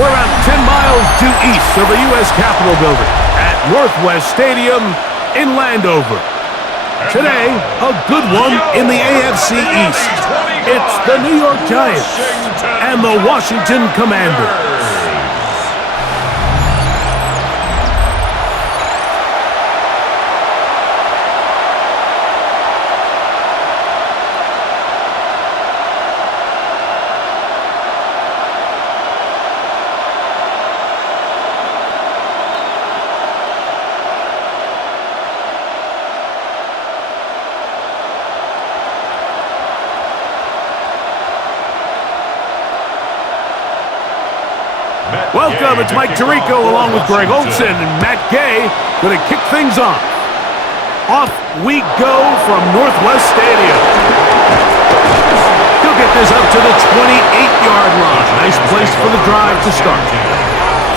We're about 10 miles due east of the U.S. Capitol building at Northwest Stadium in Landover. Today, a good one in the AFC East. It's the New York Giants and the Washington Commanders. Welcome, it's Mike Tirico along with Greg Olson and Matt Gay going to kick things off. Off we go from Northwest Stadium. He'll get this up to the 28-yard line. Nice place for the drive to start.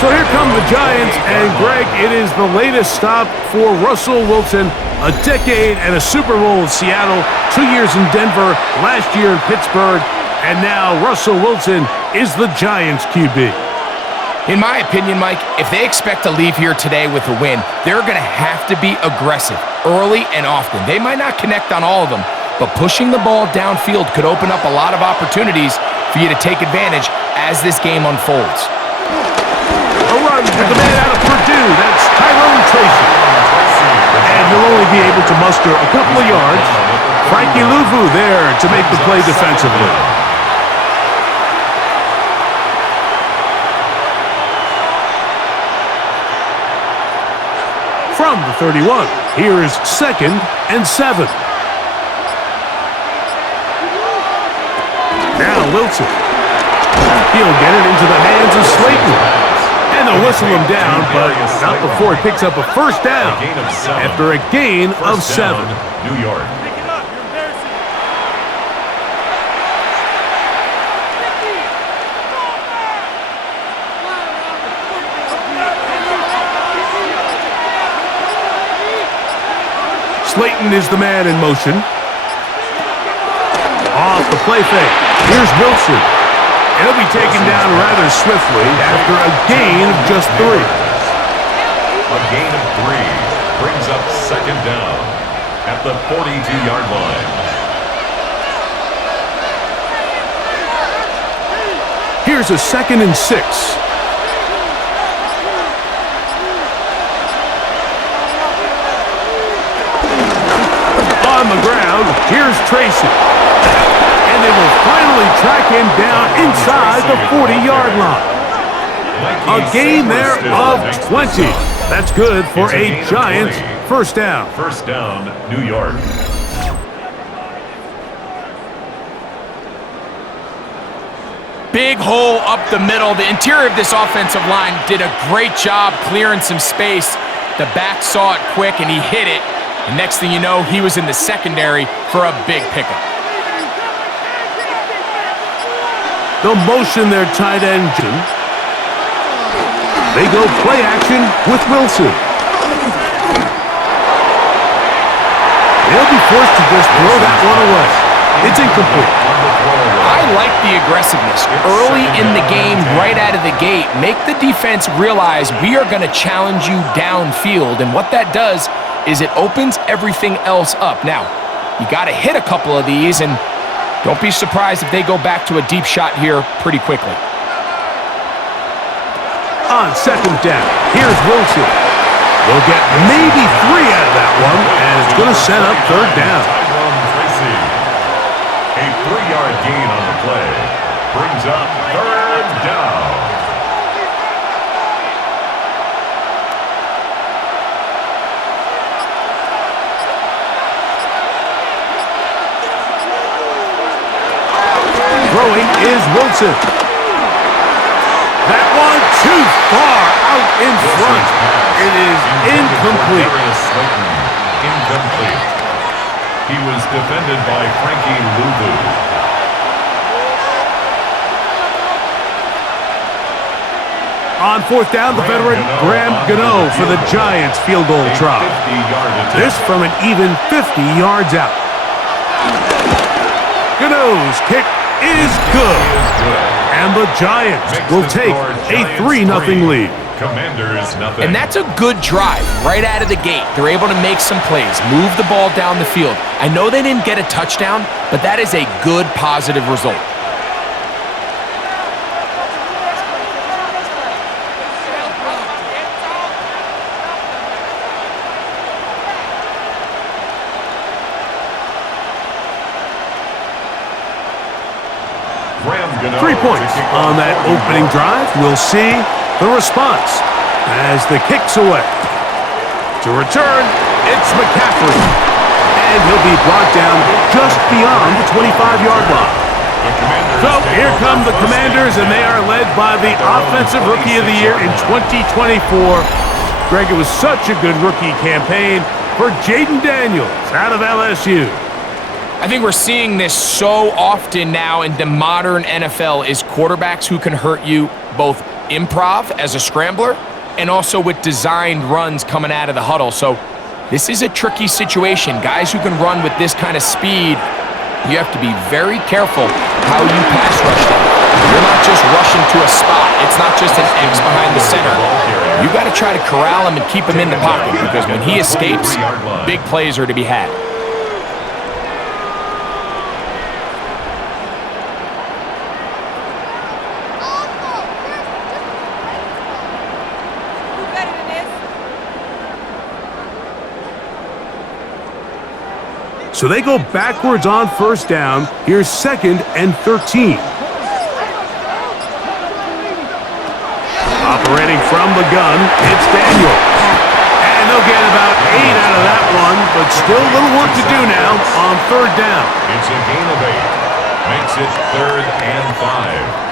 So here come the Giants, and Greg, it is the latest stop for Russell Wilson. A decade and a Super Bowl in Seattle, 2 years in Denver, last year in Pittsburgh, and now Russell Wilson is the Giants QB. In my opinion, Mike, if they expect to leave here today with a win, they're going to have to be aggressive early and often. They might not connect on all of them, but pushing the ball downfield could open up a lot of opportunities for you to take advantage as this game unfolds. A run with the man out of Purdue, that's Tyrone Tracy. And he'll only be able to muster a couple of yards. Frankie Louvu there to make the play defensively. From the 31, here is 2nd and 7. Now Wilson. He'll get it into the hands of Slayton. And they'll whistle him down, but not before he picks up a first down after a gain of 7. New York. Slayton is the man in motion. Off the play fake. Here's Wilson. He'll be taken down rather swiftly after a gain of just 3. A gain of 3 brings up 2nd down at the 42-yard line. Here's a 2nd and 6. On the ground, here's Tracy. And they will finally track him down inside the 40-yard line. A gain there of 20. That's good for a Giants first down. First down, New York. Big hole up the middle. The interior of this offensive line did a great job clearing some space. The back saw it quick, and he hit it. And next thing you know, he was in the secondary for a big pickup. They'll motion their tight end. They go play action with Wilson. They'll be forced to just throw that one away. It's incomplete. I like the aggressiveness early in the game, right out of the gate. Make the defense realize we are going to challenge you downfield, and what that does is it opens everything else up. Now, you got to hit a couple of these, and don't be surprised if they go back to a deep shot here pretty quickly. On 2nd down, here's Wilson. They'll get maybe 3 out of that one, and it's going to set up 3rd down. A 3-yard gain on the play brings up 3rd down. Throwing is Wilson. That one too far out in front. It is incomplete. Incomplete. He was defended by Frankie Louvu. On 4th down, the veteran Graham Gano for the Giants field goal try. This from an even 50 yards out. Gano's kick is good. And the Giants will take a 3-0 lead. Commanders nothing. And that's a good drive right out of the gate. They're able to make some plays, move the ball down the field. I know they didn't get a touchdown, but that is a good, positive result. Graham Gano 3 points on that opening drive. We'll see the response as the kick's away. To return, it's McCaffrey. And he'll be brought down just beyond the 25-yard line. So here come the Commanders, and they are led by the Offensive Rookie of the Year in 2024. Greg, it was such a good rookie campaign for Jaden Daniels out of LSU. I think we're seeing this so often now in the modern NFL is quarterbacks who can hurt you both improv as a scrambler and also with designed runs coming out of the huddle. So this is a tricky situation. Guys who can run with this kind of speed, you have to be very careful how you pass rush them. You're not just rushing to a spot. It's not just an X behind the center. You got to try to corral him and keep him in the pocket because when he escapes, big plays are to be had. So they go backwards on first down. Here's 2nd and 13. Operating from the gun, it's Daniels. And they'll get about 8 out of that one, but still a little work to do now on 3rd down. It's a gain of 8. Makes it 3rd and 5.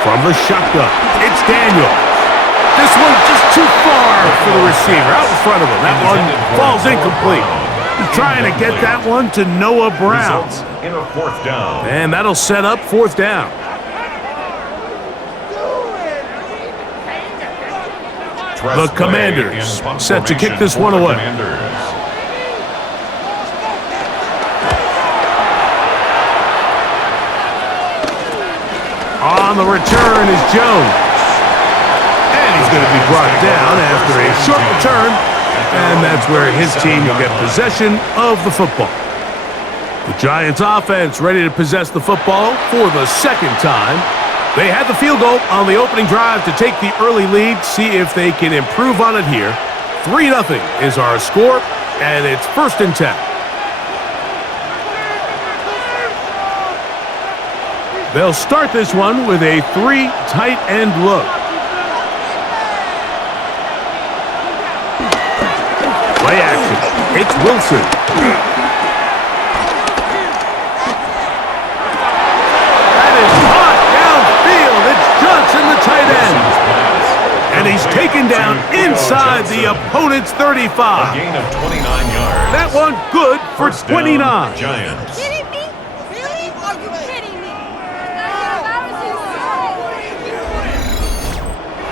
From the shotgun, it's Daniels. This one's just too far for the receiver, out in front of him. That one falls incomplete. He's trying to get that one to Noah Brown. Results in a 4th down. And that'll set up 4th down. The Commanders set to kick this one away. On the return is Jones. And he's going to be brought down after a short return. And that's where his team will get possession of the football. The Giants offense ready to possess the football for the 2nd time. They had the field goal on the opening drive to take the early lead. See if they can improve on it here. 3-0 is our score, and it's 1st and 10. They'll start this one with a 3 tight end look. Play action. It's Wilson. That is caught downfield. It's Johnson, the tight end. And he's taken down inside the opponent's 35. A gain of 29 yards. That one good for 29. Giants. Kidding me? Really? Are you kidding me?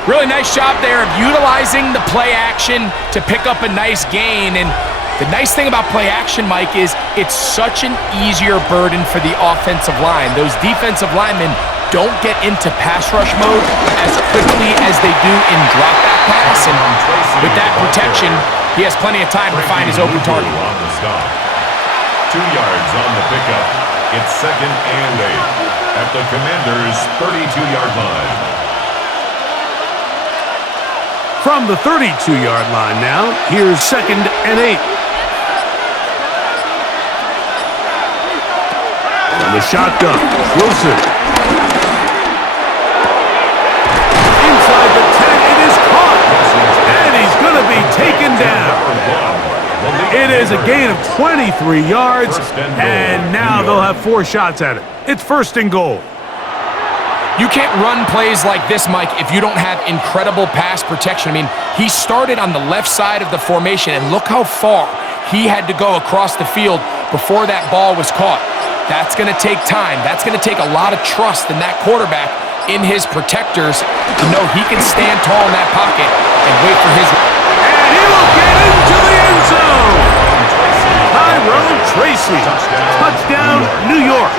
Really nice job there of utilizing the play action to pick up a nice gain. And the nice thing about play action, Mike, is it's such an easier burden for the offensive line. Those defensive linemen don't get into pass rush mode as quickly as they do in drop back pass. And with that protection, he has plenty of time to find his open target. On the stop. 2 yards on the pickup. It's 2nd and 8 at the Commanders' 32-yard line. From the 32-yard line now, here's 2nd and 8. From the shotgun, Wilson. Inside the 10, it is caught. And he's going to be taken down. It is a gain of 23 yards, and now they'll have 4 shots at it. It's 1st and goal. You can't run plays like this, Mike, if you don't have incredible pass protection. I mean, he started on the left side of the formation, and look how far he had to go across the field before that ball was caught. That's going to take time. That's going to take a lot of trust in that quarterback in his protectors to know he can stand tall in that pocket and wait for his... And he will get into the end zone. Tyrone Tracy. Touchdown, New York.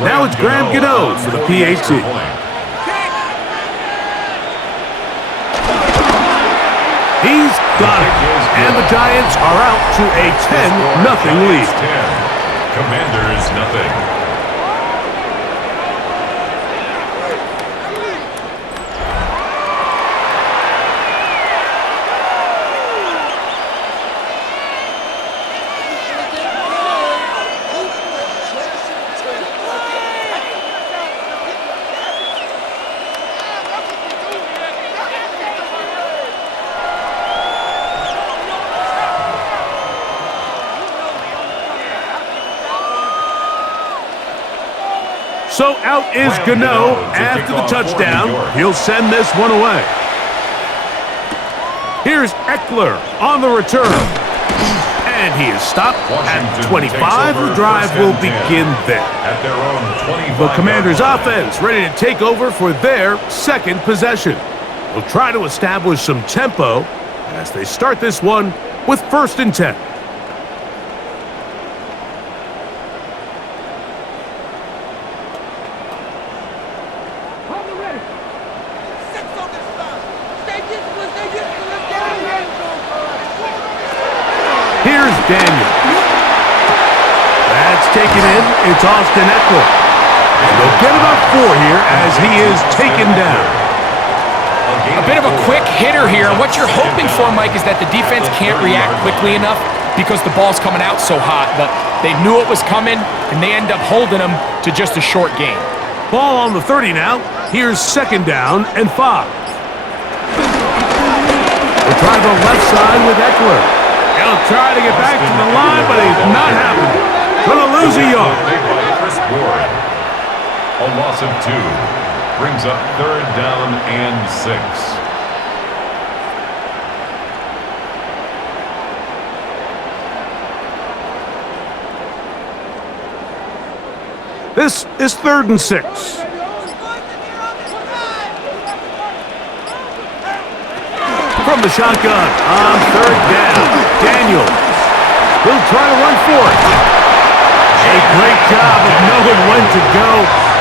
Now it's Graham Gano for the PAT. He's got it. And the Giants are out to a 10-0 lead. Commanders nothing. So out is Gano after the touchdown. He'll send this one away. Here's Eckler on the return. And he is stopped at 25. The drive will begin there. At their own 25. The Commanders' offense ready to take over for their second possession. They'll try to establish some tempo as they start this one with 1st and 10. Here's Daniel. That's taken in. It's Austin Eckler. And they'll get about 4 here as he is taken down. A bit of a quick hitter here. What you're hoping for, Mike, is that the defense can't react quickly enough because the ball's coming out so hot. But they knew it was coming, and they end up holding them to just a short gain. Ball on the 30 now. Here's 2nd down and 5. They'll try the left side with Eckler. He'll try to get back to the line, but he's not happening. Gonna lose a yard. A loss of 2 brings up 3rd down and 6. This is 3rd and 6. From the shotgun on 3rd down, Daniels. He'll try to run for it. A great job of knowing when to go.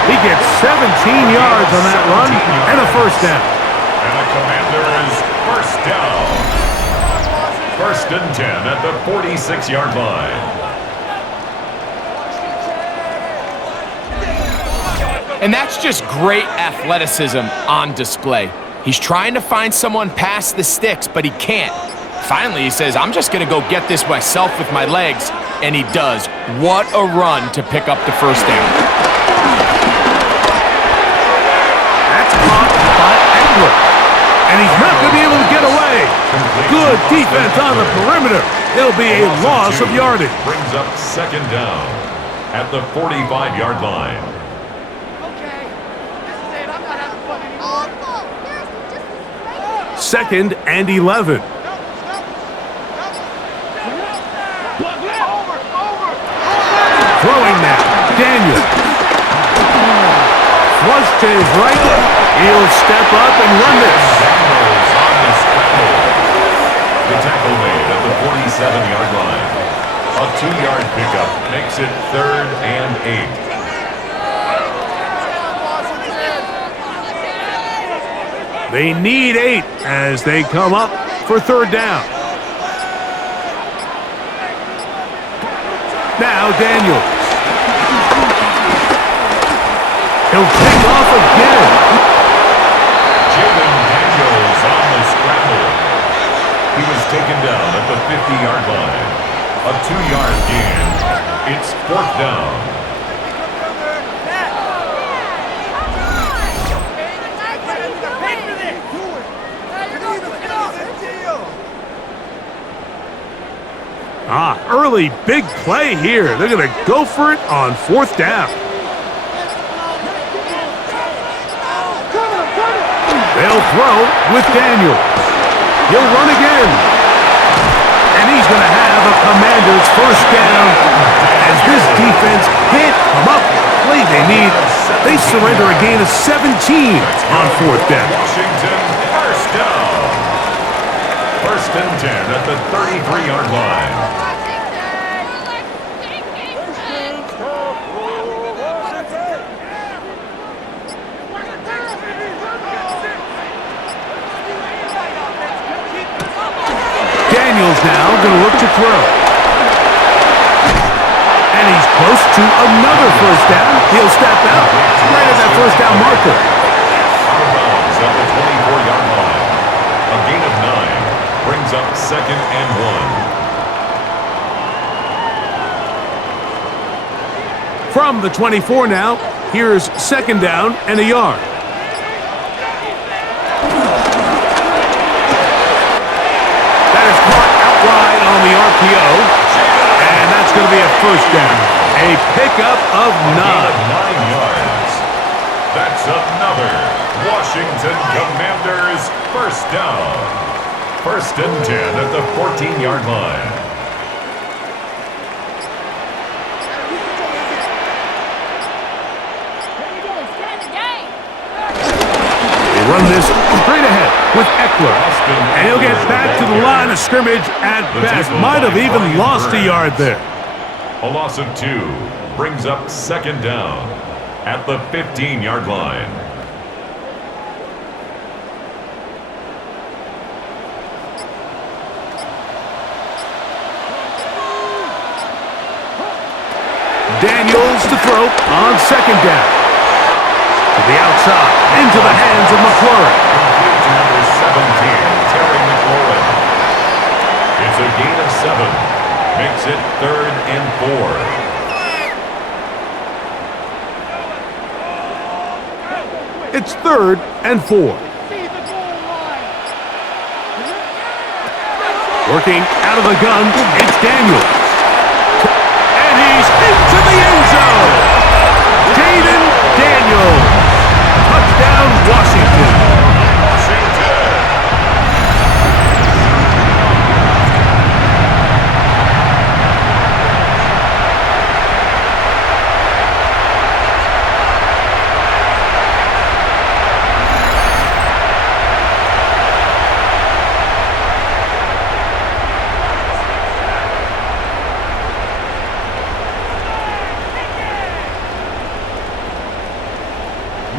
He gets 17 yards on that run and a 1st down. And the Commanders 1st down. 1st and 10 at the 46-yard line. And that's just great athleticism on display. He's trying to find someone past the sticks, but he can't. Finally, he says, I'm just going to go get this myself with my legs, and he does. What a run to pick up the 1st down. That's caught by Eckler, and he's not going to be able to get away. Good defense on the perimeter. It'll be a loss of yardage. Brings up 2nd down at the 45-yard line. 2nd and 11. Throwing now, Daniel. Flush to his right. He'll step up and run this. The tackle made at the 47-yard line. A 2-yard pickup makes it 3rd and 8. They need 8 as they come up for 3rd down. Now Daniels. He'll take off again. Jalen Daniels on the scramble. He was taken down at the 50-yard line. A 2-yard gain. It's 4th down. Early big play here. They're going to go for it on 4th down. They'll throw with Daniel. He'll run again. And he's going to have a Commanders 1st down as this defense can't come up with the play they need. They surrender a gain of 17 on 4th down. Washington, 1st down. 1st and 10 at the 33-yard line. Daniels now going to look to throw. And he's close to another 1st down. He'll step out right at that 1st down marker. Out of bounds at the 24-yard line. A gain of 9 brings up 2nd and 1. From the 24 now, here's 2nd down and a yard. That is caught out wide on the RPO, and that's going to be a 1st down. A pickup of 9. 9 yards. That's another Washington Commanders 1st down. 1st and 10 at the 14-yard line. Run this straight ahead with Eckler. And he'll get back to the line of scrimmage at best. Might have even lost a yard there. A loss of 2 brings up 2nd down at the 15-yard line. Daniels to throw on 2nd down. To the outside, into the hands of McLaurin. Complete to number 17, Terry McLaurin. It's a gain of 7. Makes it 3rd and 4. It's 3rd and 4. Working out of the gun, it's Daniels. And he's into the end zone. Jaden Daniels. Touchdown, Washington.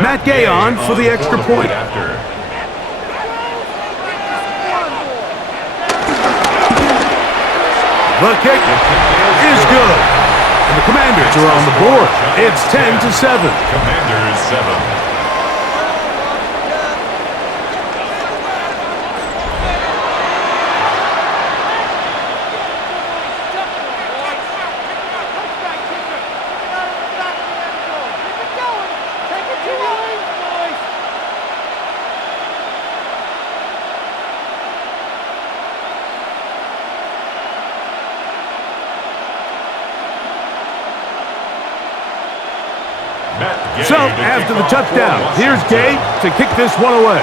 Matt Gay on for the extra point. The kick is good. And the Commanders are on the board. It's 10-7. Commanders 7. So, after the touchdown, here's Gay to kick this one away.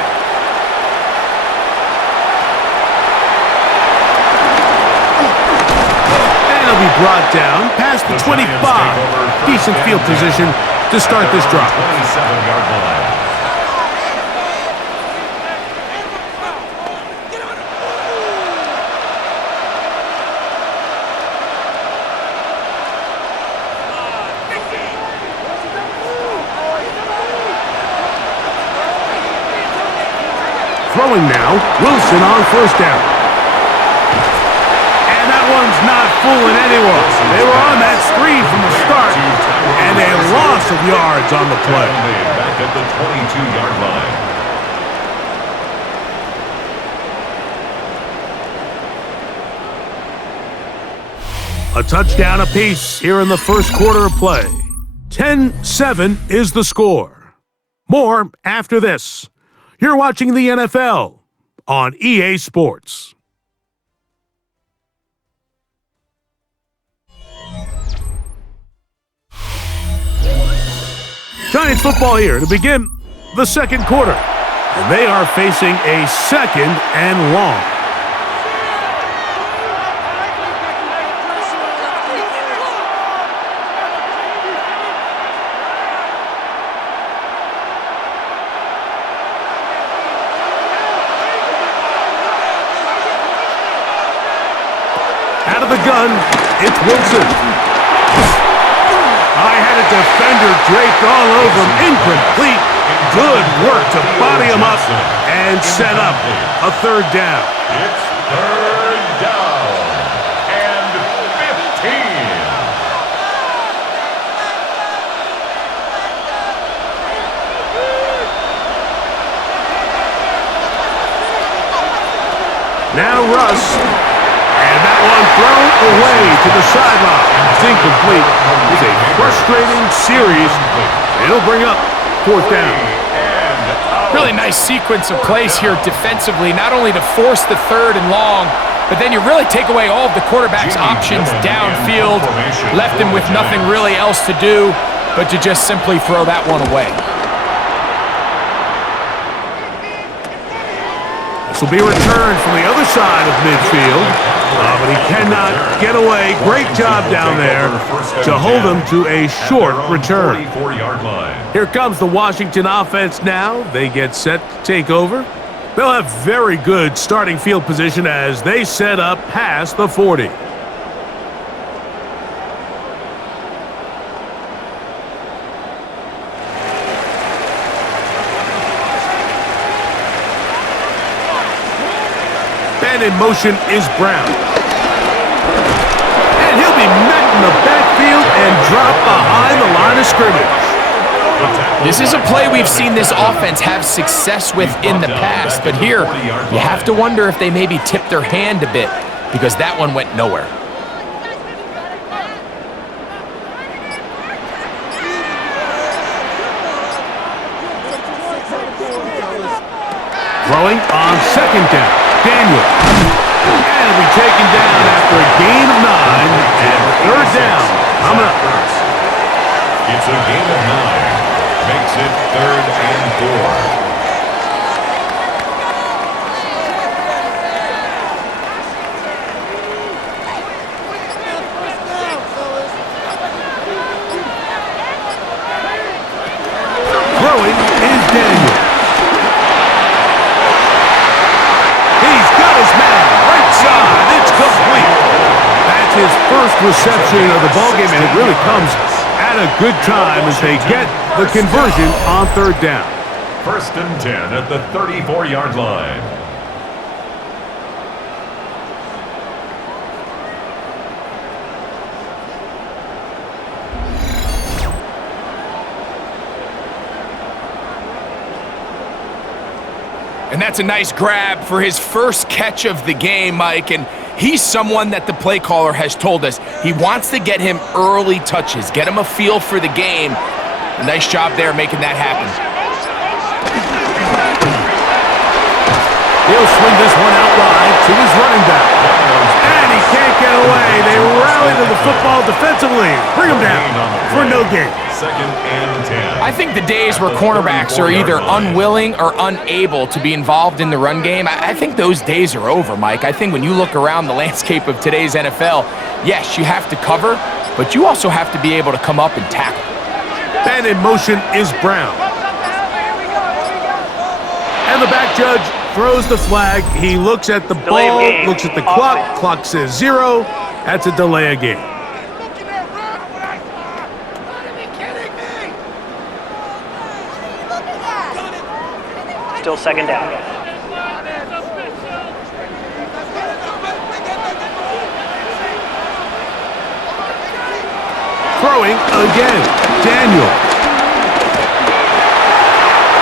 And he'll be brought down past the 25. Decent field position to start this drive. 27-yard line. Throwing now, Wilson on 1st down. And that one's not fooling anyone. They were on that screen from the start, and a loss of yards on the play. Back at the 22-yard line. A touchdown apiece here in the first quarter of play. 10-7 is the score. More after this. You're watching the NFL on EA Sports. Giants football here to begin the second quarter. And they are facing a second and long. Out of the gun, it's Wilson. I had a defender draped all over him. Incomplete. Good work to body him up and set up a third down. It's third down and 15. Now Russ. And that one thrown away to the sideline. It's incomplete. It's a frustrating series. It'll bring up fourth down. Really nice sequence of plays here defensively, not only to force the third and long, but then you really take away all of the quarterback's options downfield, left him with nothing really else to do but to just simply throw that one away. This will be returned from the other side of midfield, but he cannot get away. Great job down there to hold him to a short return. Here comes the Washington offense now. They get set to take over. They'll have very good starting field position as they set up past the 40. And in motion is Brown. And he'll be met in the backfield and dropped behind the line of scrimmage. This is a play we've seen this offense have success with in the past, but here you have to wonder if they maybe tipped their hand a bit because that one went nowhere. Throwing on second down. Daniel. And it'll be taken down after a gain of 9 and third down. Coming up. It's a gain of 9. Makes it third and 4. Throwing is Daniel. He's got his man right side. It's complete. That's his first reception of the ballgame, and it really comes at a good time as they get the conversion on third down. First and 10 at the 34-yard line. And that's a nice grab for his first catch of the game, Mike. And he's someone that the play caller has told us he wants to get him early touches, get him a feel for the game. A nice job there making that happen. He'll swing this one out wide to his running back. And he can't get away. They rally to the football defensively. Bring him down for no gain. Second and 10. I think the days where cornerbacks are either unwilling or unable to be involved in the run game, I think those days are over, Mike. I think when you look around the landscape of today's NFL, yes, you have to cover, but you also have to be able to come up and tackle. And in motion is Brown. And the back judge throws the flag. He looks at the ball, looks at the clock. Clock says 0. That's a delay of game. Still second down. Throwing again. Daniel.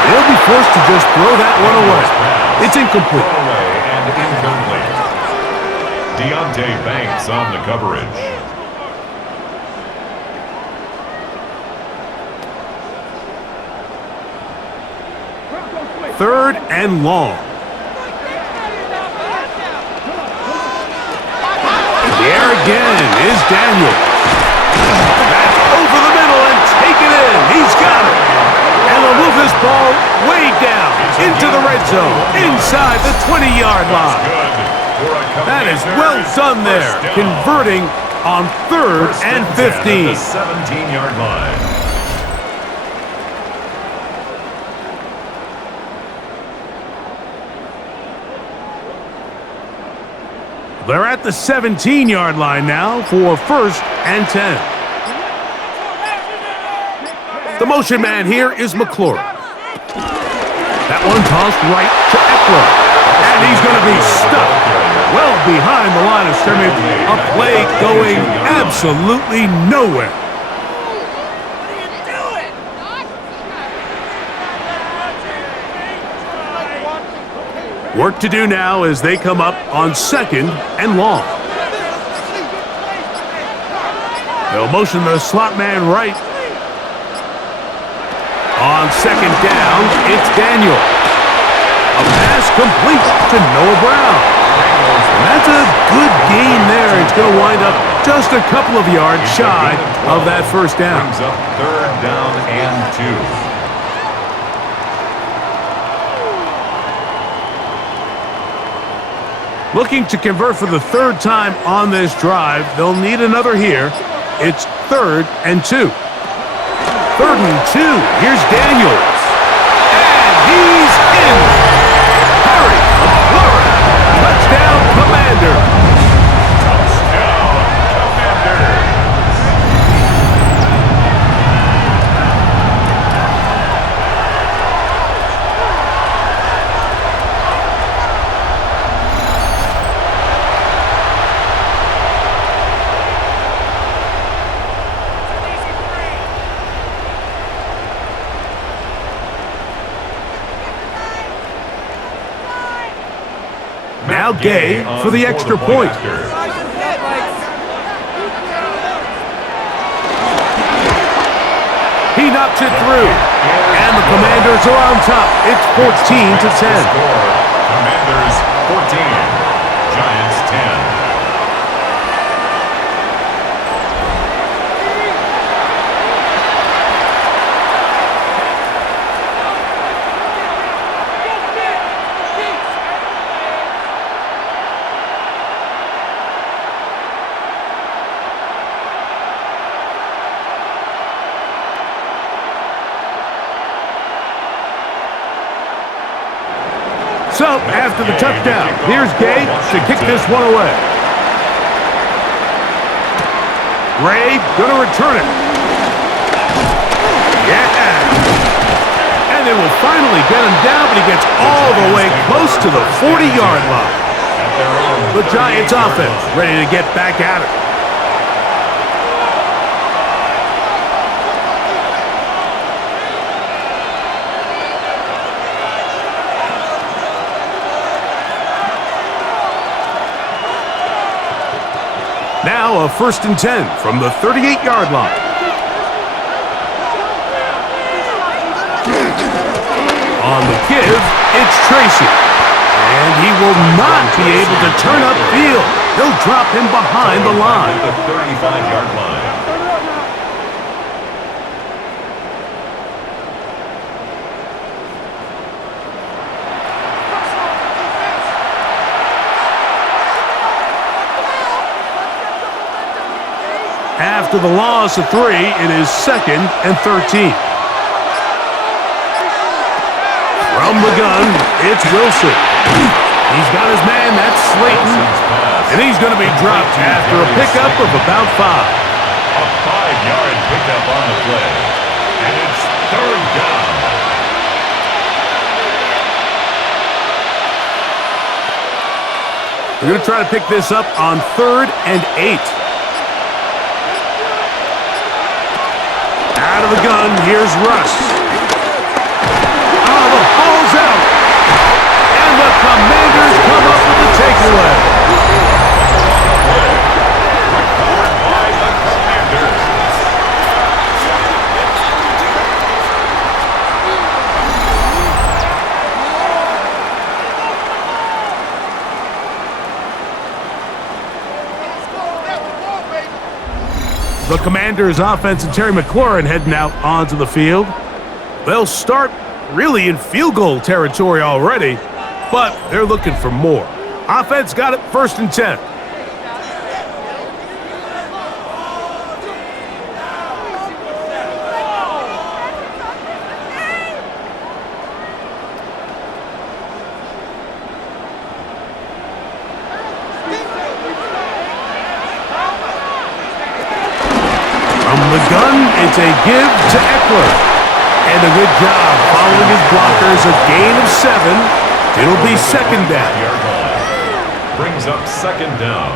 He'll be forced to just throw that one away. It's incomplete. Away and incomplete. Deontay Banks on the coverage. Third and long. The air again is Daniel. That's over the middle and taken in. He's got it. And they'll move this ball way down into the red zone, inside the 20-yard line. That is well done there, converting on 3rd and 15. The 17-yard line. They're at the 17-yard line now for 1st and 10. The motion man here is McClure. That one tossed right to Eckler. And he's going to be stuck well behind the line of scrimmage. A play going absolutely nowhere. Work to do now as they come up on 2nd and long. They'll motion the slot man right. On 2nd down, it's Daniel. A pass complete to Noah Brown. And that's a good gain there. It's going to wind up just a couple of yards shy of that 1st down. Brings up 3rd down and 2. Looking to convert for the 3rd time on this drive. They'll need another here. It's 3rd and 2. 3rd and 2. Here's Daniels. And he's in. Harry McLaurin. Touchdown, Commanders. Touchdown, Commanders. Now Gay for the extra point. He knocks it through. And the Commanders are on top. It's 14 to 10. Commanders 14, Giants 10. So, after the touchdown, here's Gay to kick this one away. Ray gonna return it. Yeah! And they will finally get him down, but he gets all the way close to the 40-yard line. The Giants offense ready to get back at it. Now a 1st and 10 from the 38-yard line. On the give, it's Tracy. And he will not be able to turn upfield. They'll drop him behind the line. The 35-yard line. After the loss of 3, it is 2nd and 13. From the gun, it's Wilson. He's got his man, that's Slayton. And he's going to be dropped after a pickup of about 5. A 5-yard pickup on the play. And it's 3rd down. They're going to try to pick this up on 3rd and 8. Out of the gun, here's Russ. Oh, the ball's out. And the Commanders come up with the takeaway. By the Commanders. The Commanders' offense and Terry McLaurin heading out onto the field. They'll start really in field goal territory already, but they're looking for more. Offense got it 1st and 10. From the gun, it's a give to Eckler. And a good job following his blockers, a gain of 7. It'll be 2nd down. Brings up 2nd down.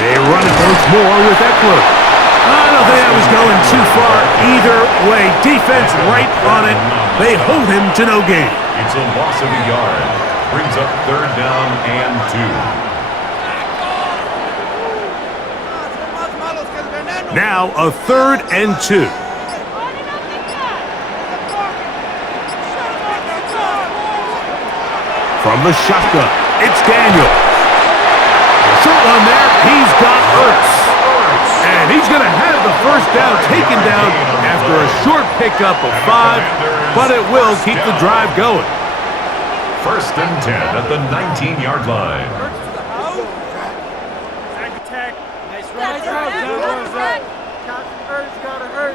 They run it once more with Eckler. I don't think that was going too far either way. Defense right on it. They hold him to no gain. It's a loss of a yard. Brings up 3rd down and 2. Now a 3rd and 2. From the shotgun, it's Daniel. Short one there, he's got Ertz. And he's going to have the 1st down taken down after a short pickup of 5, but it will keep the drive going. 1st and 10 at the 19-yard line. Nice run. Gotta hurt.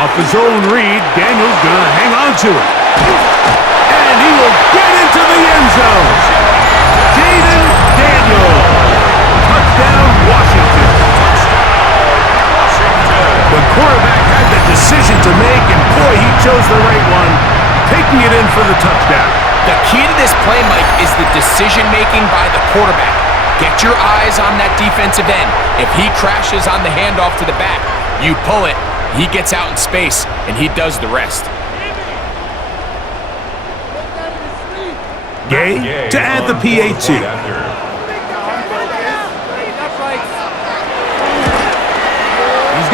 Off his own read, Daniel's going to hang on to it. And he will get into the end zone. Jaden Daniel. Touchdown, Washington. The quarterback had the decision to make, and boy, he chose the right one, taking it in for the touchdown. The key to this play, Mike, is the decision-making by the quarterback. Get your eyes on that defensive end. If he crashes on the handoff to the back, you pull it, he gets out in space, and he does the rest. Gay to add the PAT. He's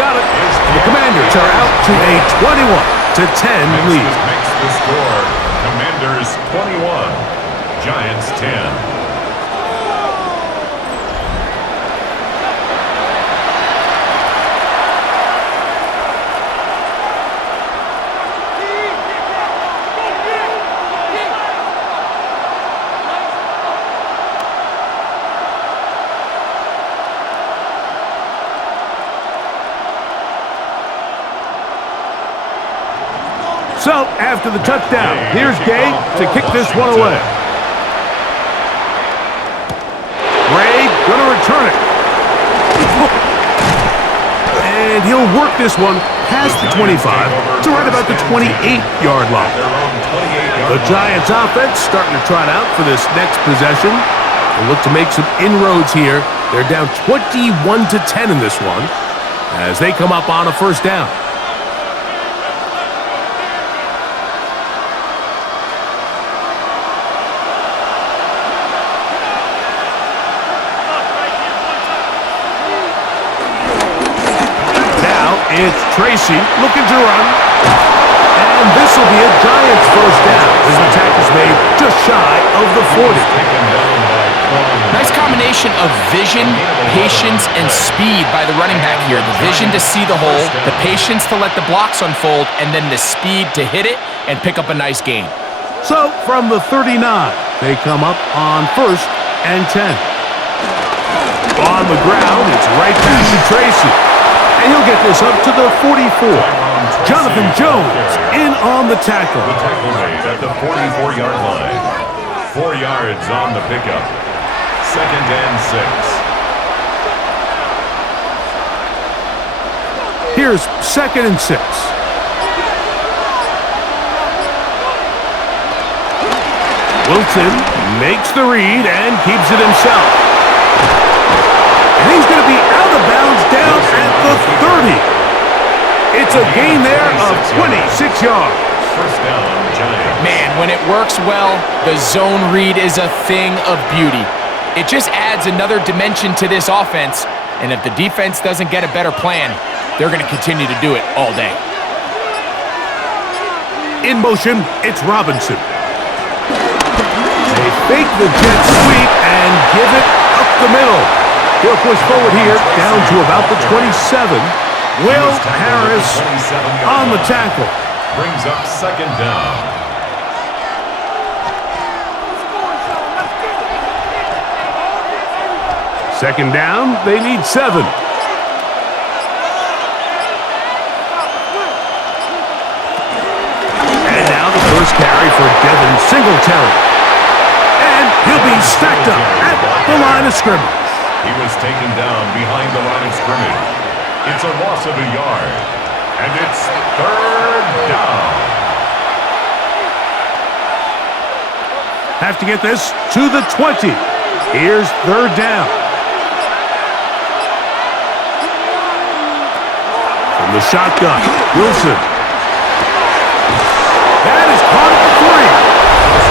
got it. The Commanders are out to a 21-10 lead. Makes the score. Commanders 21, Giants 10. So, after the touchdown, here's Gay to kick this one away. Ray going to return it. And he'll work this one past the 25 to right about the 28-yard line. The Giants offense starting to trot out for this next possession. They look to make some inroads here. They're down 21-10 in this one as they come up on a 1st down. It's Tracy looking to run. And this will be a Giants 1st down as the tackle's made just shy of the 40. Nice combination of vision, patience, and speed by the running back here. The vision to see the hole, the patience to let the blocks unfold, and then the speed to hit it and pick up a nice gain. So from the 39, they come up on 1st and 10. On the ground, it's right back to Tracy. And he'll get this up to the 44. Jonathan Jones in on the tackle. The tackle made at the 44-yard line. 4 yards on the pickup. 2nd and 6. Here's 2nd and 6. Wilson makes the read and keeps it himself. And he's going to be out of bounds down at the 30. It's a gain there of 26 yards. First down, Giants. Man, when it works well, the zone read is a thing of beauty. It just adds another dimension to this offense, and if the defense doesn't get a better plan, they're going to continue to do it all day. In motion, it's Robinson. They fake the jet sweep and give it up the middle. He'll push forward here, down to about the 27. Will Harris on the tackle. Brings up second down. Second down, they need 7. And now the first carry for Devin Singletary. And he'll be stacked up at the line of scrimmage. He was taken down behind the line of scrimmage. It's a loss of a yard. And it's third down. Have to get this to the 20. Here's third down. From the shotgun, Wilson. That is caught at the 3.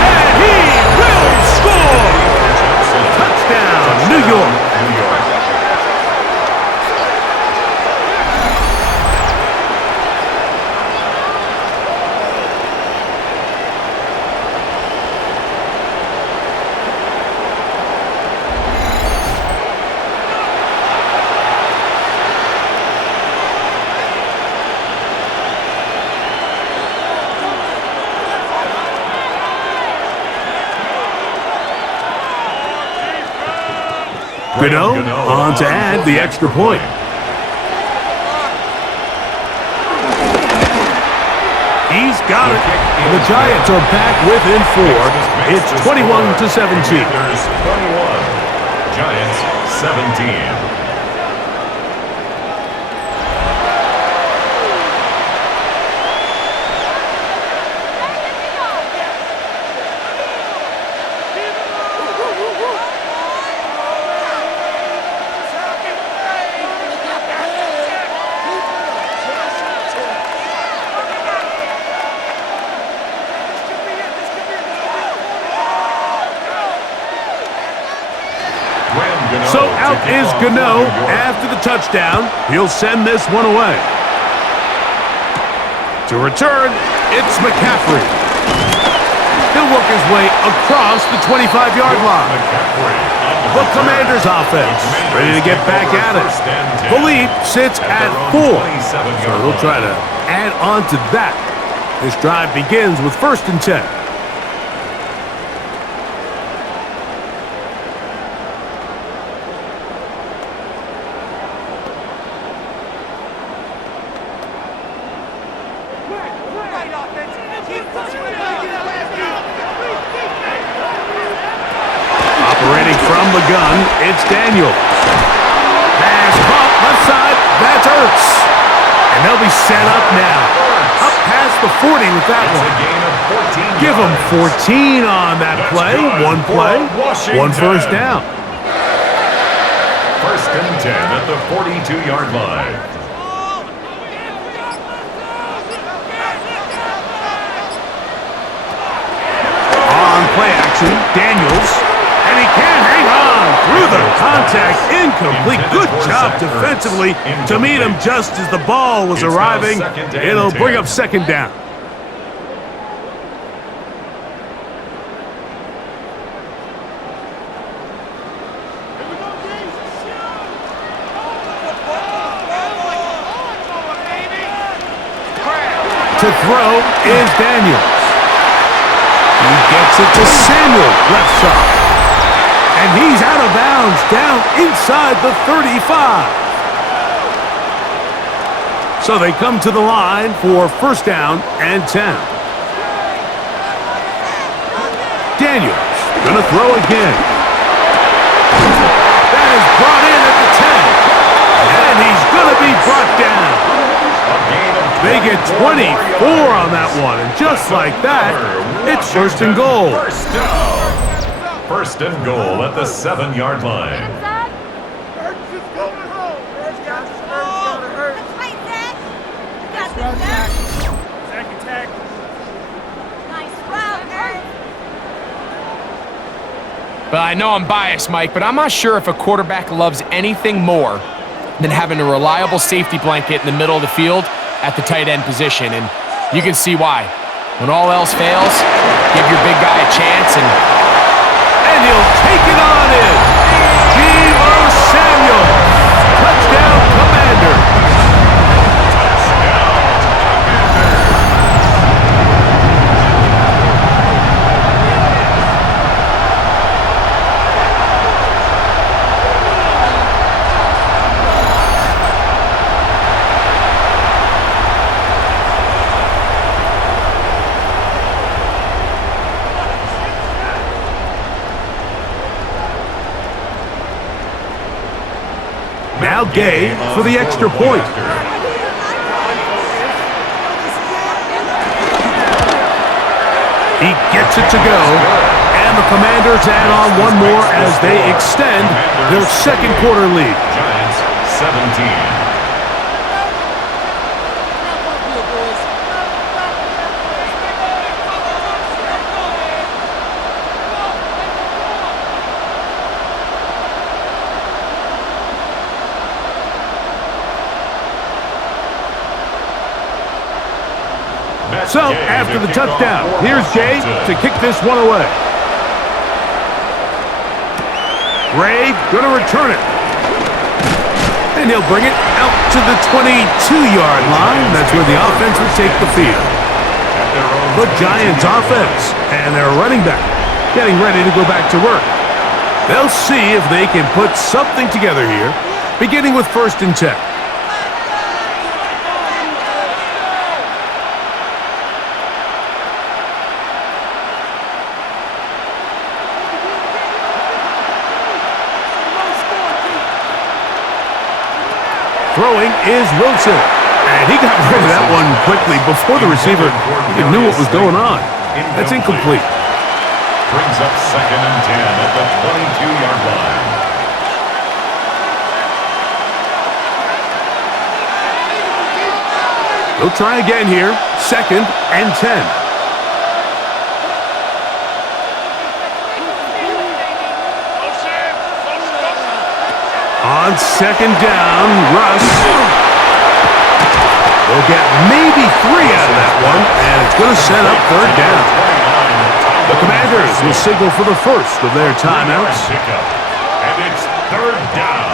And he will score! Touchdown, New York. Gano on to add the extra point. He's got it. The Giants are back within 4. It's 21-17. There's 21. Giants 17. So out is Gano after the touchdown. He'll send this one away. To return, it's McCaffrey. He'll work his way across the 25-yard line. The Commanders' offense ready to get back at it. The lead sits at 4. So they'll try to add on to that. This drive begins with 1st and 10. Operating from the gun, it's Daniels. Pass caught left side, that's Ertz. And they'll be set up now. Up past the 40 with that one. Give them 14 on that play. One play, 1 first down. 1st and 10 at the 42-yard line. On play action, Daniels. And he can't hang on through the contact. Incomplete. Good job defensively to meet him just as the ball was arriving. It'll bring up 2nd down. To throw is Daniels. He gets it to Samuel, left side. And he's out of bounds, down inside the 35. So they come to the line for 1st down and 10. Daniels gonna throw again. That is brought in at the 10. And he's gonna be brought down. They get 24 on that one, and just like that, it's 1st and goal. 1st and goal at the 7-yard line. Well, I know I'm biased, Mike, but I'm not sure if a quarterback loves anything more than having a reliable safety blanket in the middle of the field at the tight end position, and you can see why. When all else fails, give your big guy a chance, and he'll take it on in. G.O. Samuel, touchdown, Commander. Now Gay for the extra point. He gets it to go, and the Commanders add on one more as they extend their second quarter lead. Giants 17. So, after the touchdown, here's Jay to kick this one away. Ray gonna return it. And he'll bring it out to the 22-yard line. That's where the offense will take the field. The Giants offense and their running back getting ready to go back to work. They'll see if they can put something together here, beginning with 1st and 10. Throwing is Wilson, and he got rid of that one quickly before the receiver even knew what was going on. That's incomplete. Brings up 2nd and 10 at the 22-yard line. They'll try again here, 2nd and 10. On 2nd down, Russ. They'll get maybe 3 out of that one, and it's going to set up 3rd down. The Commanders will signal for the first of their timeouts. And it's 3rd down.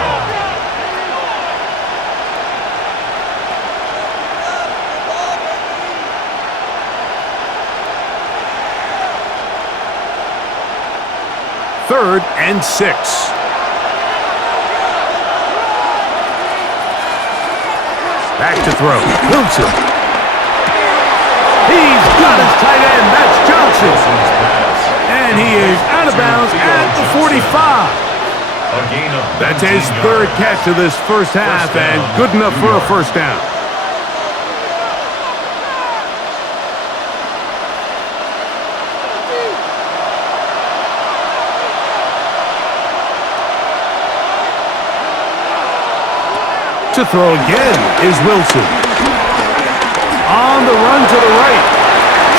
Third and 6. Back to throw. Wilson. He's got his tight end. That's Johnson. And he is out of bounds at the 45. That's his 3rd catch of this first half, and good enough for a 1st down. To throw again is Wilson. On the run to the right.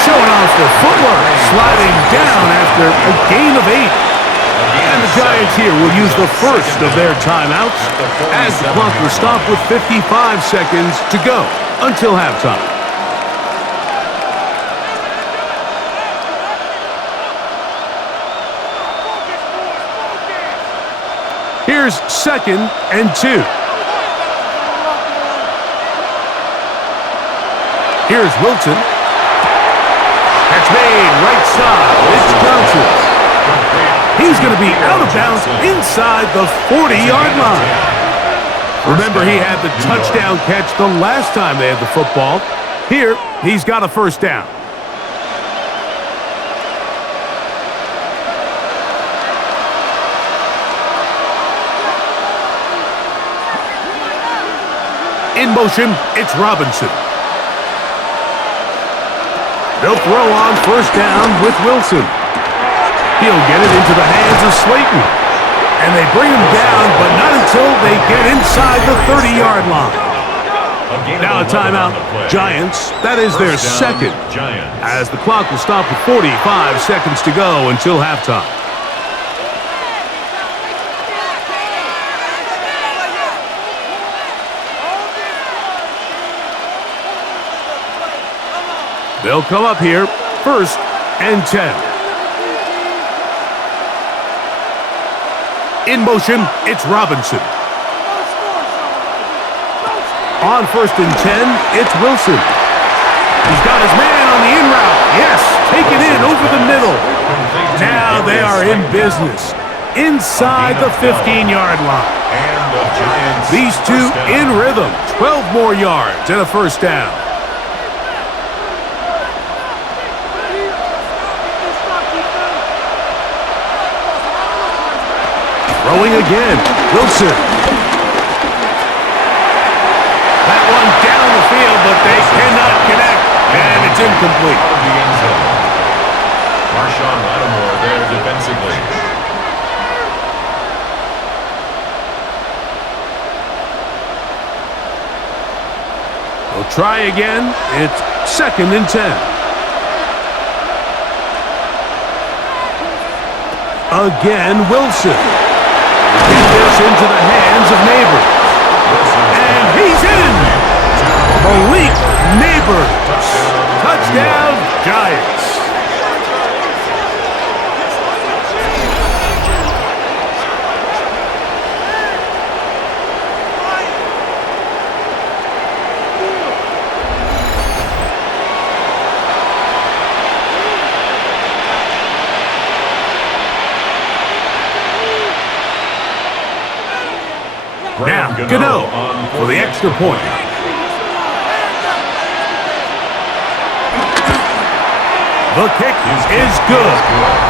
Showing off the footwork. Sliding down after a gain of 8. And the Giants here will use the first of their timeouts as the clock will stop with 55 seconds to go until halftime. Here's 2nd and 2. Here's Wilson. That's made right side. It's Johnson. He's going to be out of bounds inside the 40-yard line. Remember, he had the touchdown catch the last time they had the football. Here, he's got a 1st down. In motion, it's Robinson. They'll throw on 1st down with Wilson. He'll get it into the hands of Slayton. And they bring him down, but not until they get inside the 30-yard line. Now a timeout. Giants, that is their 2nd. As the clock will stop with 45 seconds to go until halftime. They'll come up here, 1st and 10. In motion, it's Robinson. On 1st and 10, it's Wilson. He's got his man on the in route. Yes, taken in over the middle. Now they are in business inside the 15-yard line. These two in rhythm, 12 more yards and a 1st down. Throwing again, Wilson. That one down the field, but they cannot connect, and it's incomplete. Marshawn Lattimore there defensively. We'll try again. It's 2nd and 10. Again, Wilson. Get this into the hands of Neighbors. And he's in! Malik Neighbors. Touchdown, Giants. Now, Gano for the extra point. The kick is good,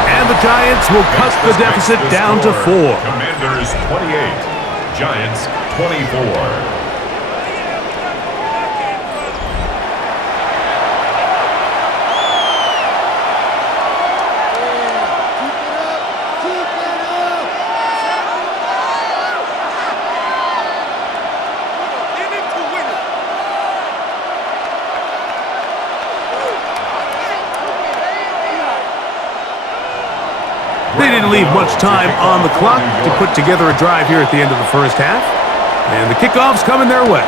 and the Giants will cut the deficit down to 4. Commanders 28, Giants 24. They didn't leave much time on the clock to put together a drive here at the end of the 1st half. And the kickoff's coming their way.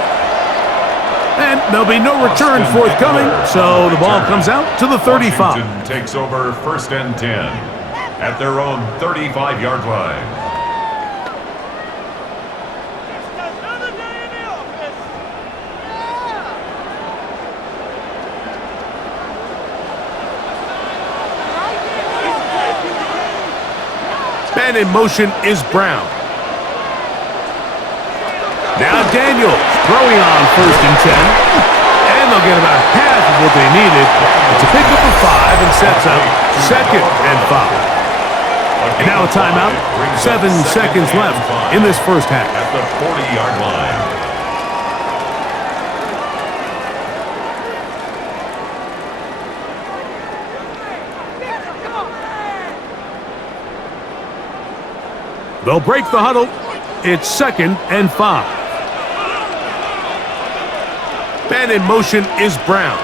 And there'll be no return forthcoming, so the ball comes out to the 35. Washington takes over 1st and 10 at their own 35-yard line. Man in motion is Brown. Now Daniels throwing on 1st and 10. And they'll get about half of what they needed. It's a pickup of 5 and sets up 2nd and 5. And now a timeout. 7 seconds left in this 1st half. At the 40-yard line. They'll break the huddle. It's 2nd and 5. Man in motion is Brown.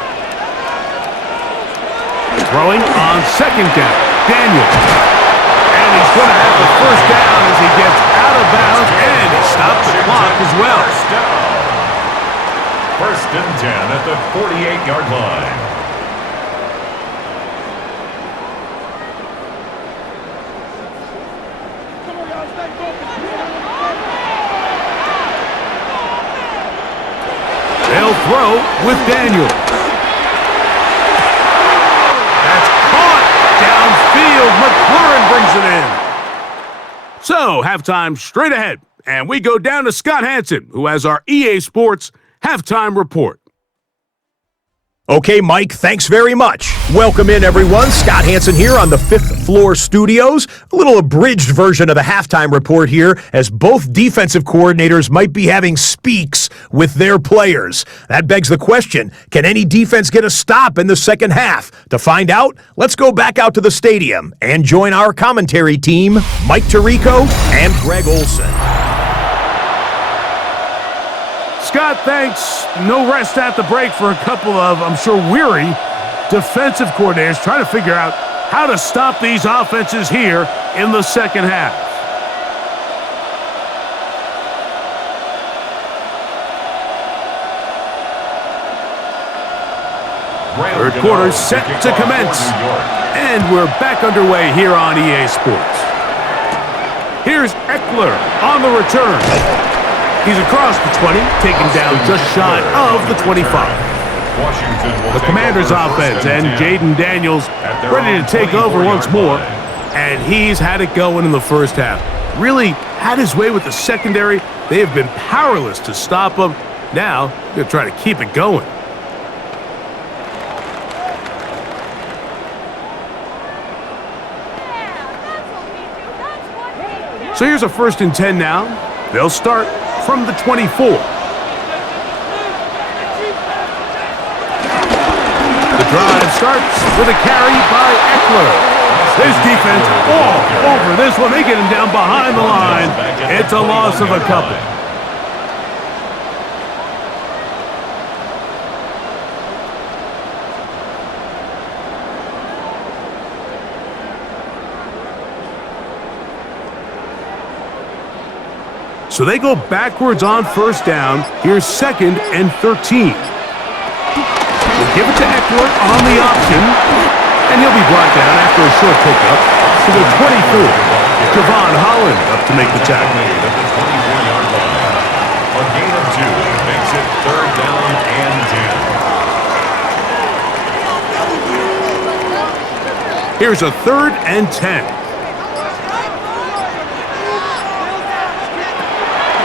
Throwing on 2nd down. Daniels. And he's going to have the 1st down as he gets out of bounds, and he stopped the clock as well. 1st and 10 at the 48-yard line. They'll throw with Daniels. That's caught downfield. McLaurin brings it in. So, halftime straight ahead. And we go down to Scott Hansen, who has our EA Sports halftime report. Okay, Mike, thanks very much. Welcome in, everyone. Scott Hansen here on the 5th floor studios. A little abridged version of the halftime report here, as both defensive coordinators might be having speaks with their players. That begs the question, can any defense get a stop in the 2nd half? To find out, let's go back out to the stadium and join our commentary team, Mike Tirico and Greg Olson. Scott, thanks. No rest at the break for a couple of, I'm sure, weary defensive coordinators trying to figure out how to stop these offenses here in the 2nd half. Third quarter set to commence. And we're back underway here on EA Sports. Here's Eckler on the return. He's across the 20, taken down just shy of the 25. The Commanders' offense and Jaden Daniels ready to take over once more. And he's had it going in the first half. Really had his way with the secondary. They have been powerless to stop him. Now, they're going to try to keep it going. So here's a 1st and 10 now. They'll start from the 24. The drive starts with a carry by Eckler. This defense all over this one. They get him down behind the line. It's a loss of a couple. So they go backwards on 1st down. Here's 2nd and 13. We'll give it to Eckler on the option, and he'll be brought down after a short pickup to the 24. Javon Holland up to make the tackle. At the 24-yard line. A gain of 2 makes it 3rd down and 10. Here's a 3rd and 10.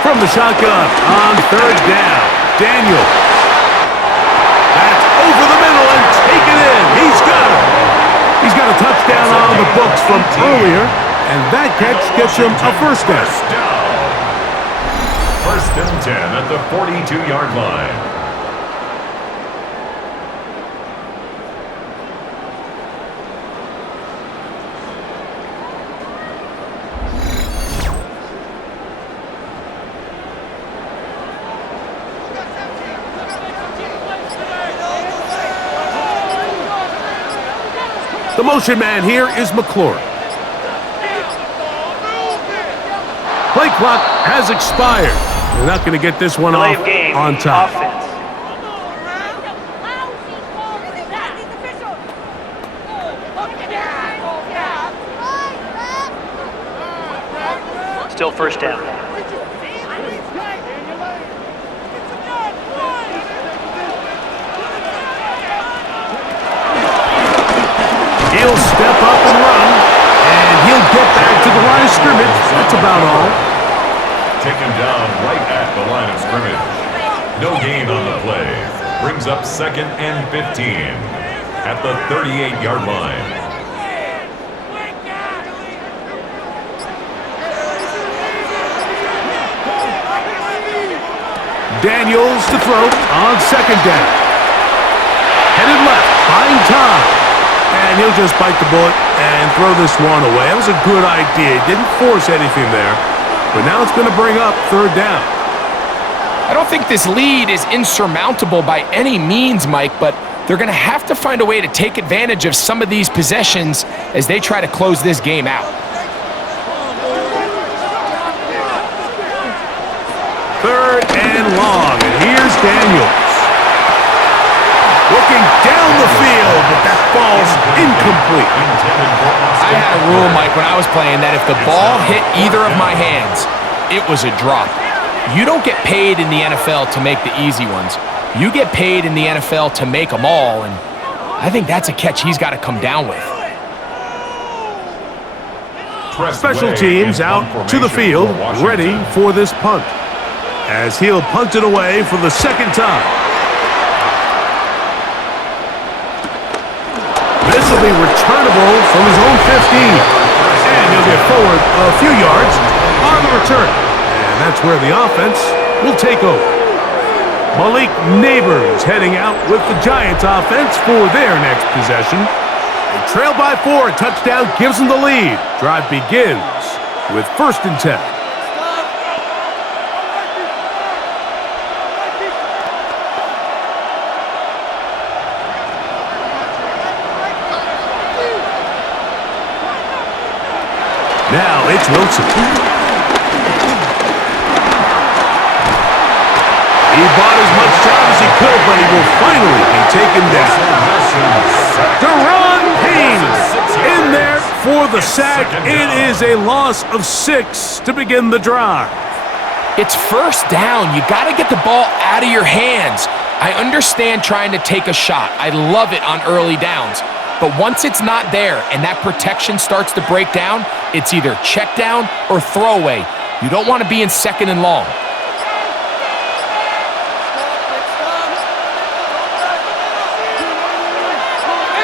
From the shotgun on 3rd down, Daniels. That's over the middle and taken in. He's got it. He's got a touchdown on the books from earlier, and that catch gets him a 1st down. 1st and 10 at the 42-yard line. The motion man here is McLaurin. Play clock has expired. They're not going to get this one off on time. Still 1st down. He'll step up and run, and he'll get back to the line of scrimmage. That's about all. Taken down right at the line of scrimmage. No gain on the play. Brings up 2nd and 15 at the 38-yard line. Daniels to throw on 2nd down. Headed left, buying time. And he'll just bite the bullet and throw this one away. That was a good idea. He didn't force anything there. But now it's going to bring up 3rd down. I don't think this lead is insurmountable by any means, Mike, but they're going to have to find a way to take advantage of some of these possessions as they try to close this game out. 3rd and long. And here's Daniels. Looking down the field, but that ball's incomplete. I had a rule, Mike, when I was playing that if the ball hit either of my hands, it was a drop. You don't get paid in the NFL to make the easy ones. You get paid in the NFL to make them all, and I think that's a catch he's got to come down with. Special teams out to the field, ready for this punt, as he'll punt it away for the 2nd time. This will be returnable from his own 15. And he'll get forward a few yards on the return. And that's where the offense will take over. Malik Neighbors heading out with the Giants offense for their next possession. They trail by 4. A touchdown gives them the lead. Drive begins with 1st and 10. Now it's Wilson. He bought as much time as he could, but he will finally be taken down. Deron Payne in there for the sack. It is a loss of 6 to begin the drive. It's first down. You got to get the ball out of your hands. I understand trying to take a shot. I love it on early downs. But once it's not there and that protection starts to break down, it's either check down or throwaway. You don't want to be in second and long.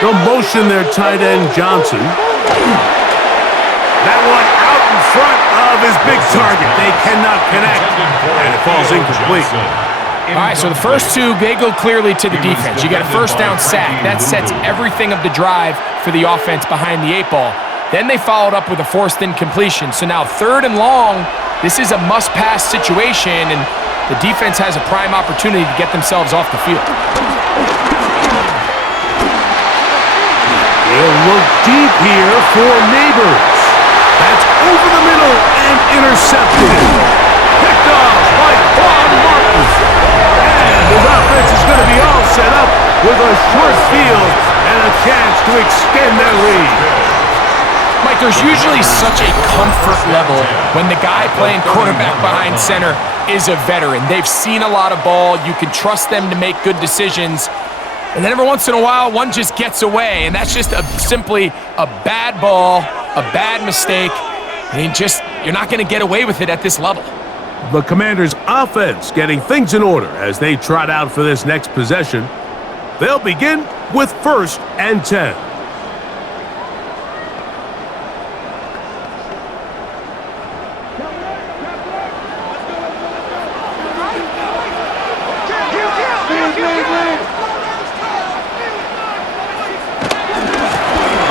The motion there, tight end Johnson. That one out in front of his big target. They cannot connect, and it falls incomplete. All right, so the first two, they go clearly to the defense. You got a first down sack. That sets everything of the drive for the offense behind the 8 ball. Then they followed up with a forced incompletion. So now 3rd and long, this is a must-pass situation, and the defense has a prime opportunity to get themselves off the field. They'll look deep here for Neighbors. That's over the middle and intercepted. Picked off by Quan Martin. And his offense is going to be all set up with a short field and a chance to extend their lead. Mike, there's usually such a comfort level when the guy playing quarterback behind center is a veteran. They've seen a lot of ball. You can trust them to make good decisions. And then every once in a while, one just gets away, and that's just simply a bad ball, a bad mistake. I mean, you're not going to get away with it at this level. The Commanders' offense getting things in order as they trot out for this next possession. They'll begin with 1st and 10.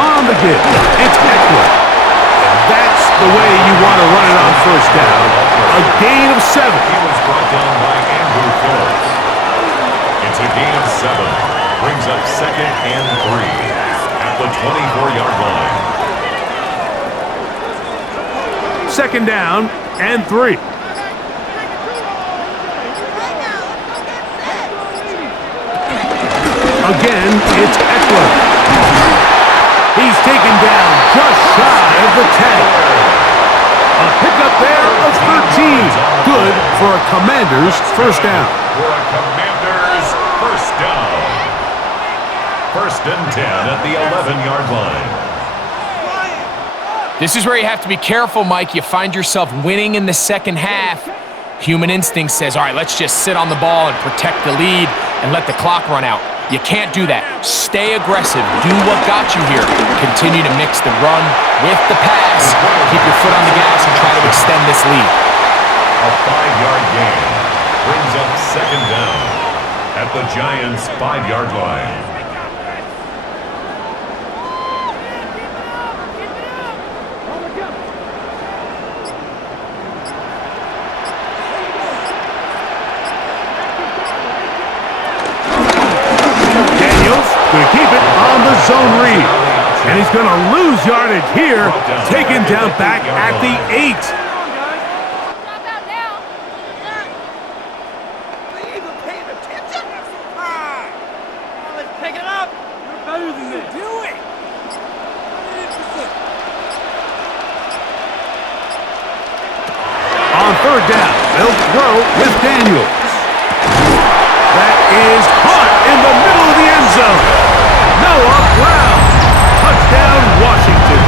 On the give, it's Eckler. That's the way you want to run it on first down. A gain of 7. He was brought down by Andrew Phillips. It's a gain of 7. Brings up 2nd and 3 at the 24-yard line. 2nd down and 3. Again, it's Eckler. He's taken down just shy of the 10. A pickup there of 13. Good for a Commander's first down. For a Commander's first down. 1st and 10 at the 11-yard line. This is where you have to be careful, Mike. You find yourself winning in the second half. Human instinct says, all right, let's just sit on the ball and protect the lead and let the clock run out. You can't do that. Stay aggressive. Do what got you here. Continue to mix the run with the pass. Keep your foot on the gas and try to extend this lead. A 5-yard gain brings up 2nd down at the Giants' 5-yard line. Going to keep it on the zone read. And he's going to lose yardage here. Taken down back at the 8. Let's pick it up. We're better than this. Do it. On 3rd down, they'll throw with Daniels. That is caught in the middle of the end zone. Noah Brown. Touchdown, Washington.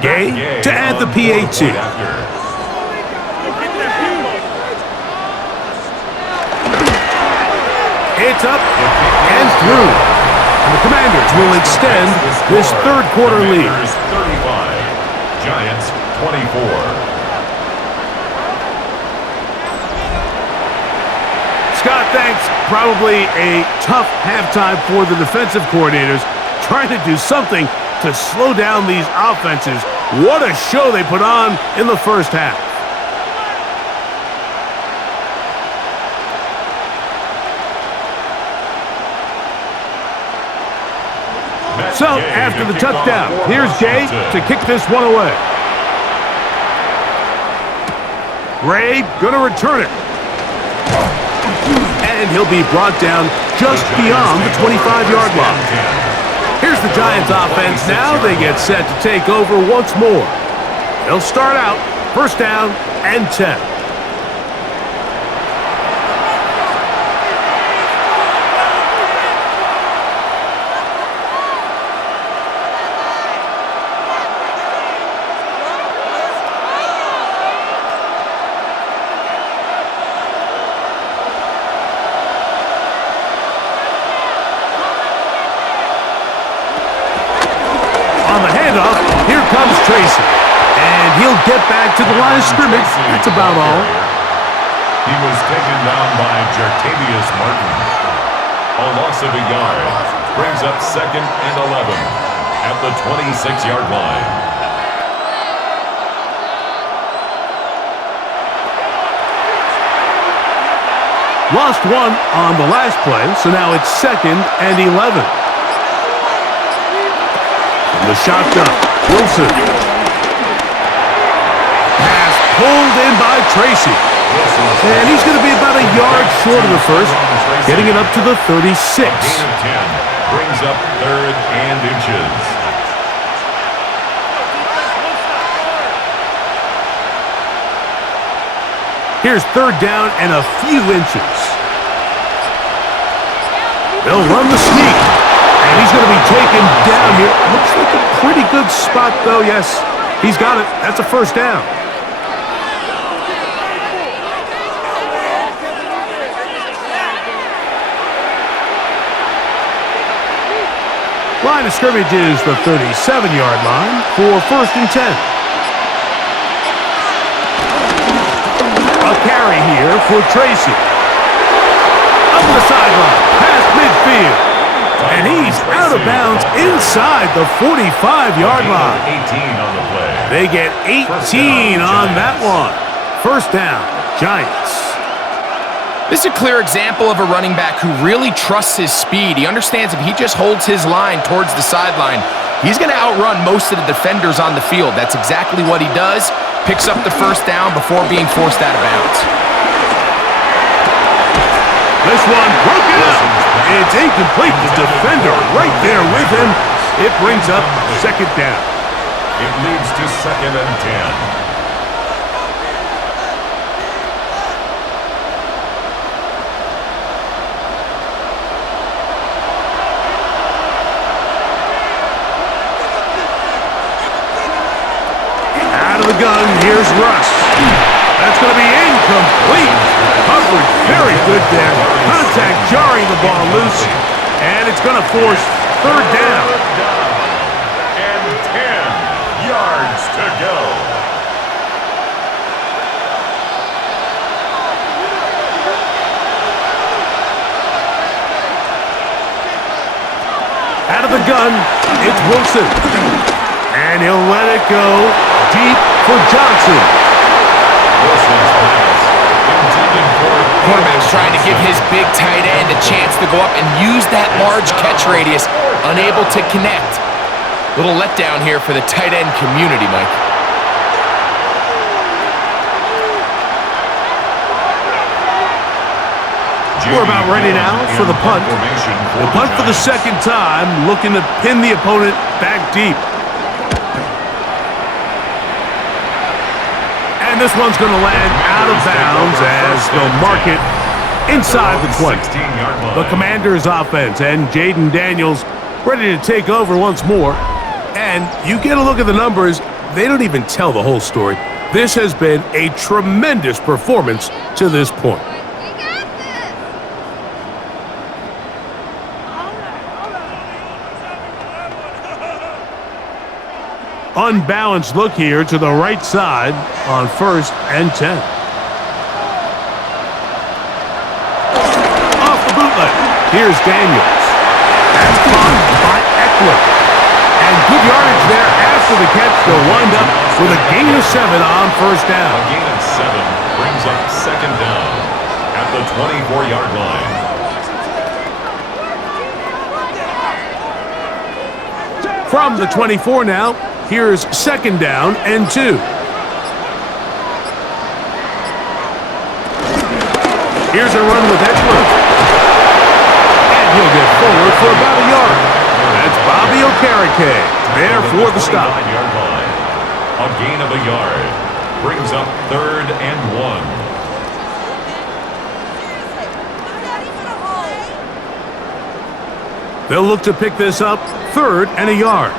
Gay to add the PAT. It's up and through. And the Commanders will extend this 3rd quarter lead. 35, Giants 24. Scott, thanks. probably a tough halftime for the defensive coordinators, trying to do something to slow down these offenses. What a show they put on in the first half. So, after the touchdown, here's Jay to kick this one away. Ray going to return it. And he'll be brought down just beyond the 25-yard line. Here's the Giants offense. Now they get set to take over once more. They'll start out first down and 10. Here comes Tracy, and he'll get back to the line of scrimmage. That's about all. He was taken down by Jartavius Martin. A loss of a yard brings up second and 11 at the 26-yard line. Lost one on the last play, so now it's second and 11. The shotgun, Wilson. Pass pulled in by Tracy. And he's going to be about a yard short of the first, getting it up to the 36. Gain of 10 brings up third and inches. Here's third down and a few inches. They'll run the sneak. And he's going to be taken down here. Looks like a pretty good spot, though. Yes, he's got it. That's a first down. Line of scrimmage is the 37-yard line for first and 10. A carry here for Tracy. Up the sideline, past midfield. And he's out of bounds inside the 45-yard line. 18 on the play. They get 18 on that one. First down, Giants. This is a clear example of a running back who really trusts his speed. He understands if he just holds his line towards the sideline, he's going to outrun most of the defenders on the field. That's exactly what he does. Picks up the first down before being forced out of bounds. This one broken up. It's incomplete. The defender right there with him. It brings up second down. It leads to second and 10. Out of the gun, here's Russ. That's going to be incomplete. Coverage very good there. Contact jarring the ball loose. And it's going to force third down. And 10 yards to go. Out of the gun, it's Wilson. And he'll let it go deep for Johnson. Wilson's pass intended for Quarterback's trying to give his big tight end a chance to go up and use that large catch radius, unable to connect. Little letdown here for the tight end community, Mike. We're about ready now for the punt. The punt for the second time, looking to pin the opponent back deep. And this one's going to land out of bounds as they'll mark it inside the 20. The Commanders' offense and Jaden Daniels ready to take over once more. And you get a look at the numbers, they don't even tell the whole story. This has been a tremendous performance to this point. Unbalanced look here to the right side on first and 10. Off the boot here's Daniels. That's caught by Eckler. And good yardage there after the catch. They'll wind up with a gain of 7 on first down. A gain of 7 brings up second down at the 24-yard line. From the 24 now, here's second down and 2. Here's a run with Eckler. And he'll get forward for about a yard. That's Bobby Okereke there for the stop. 29-yard line. A gain of a yard brings up third and 1. They'll look to pick this up, third and a yard.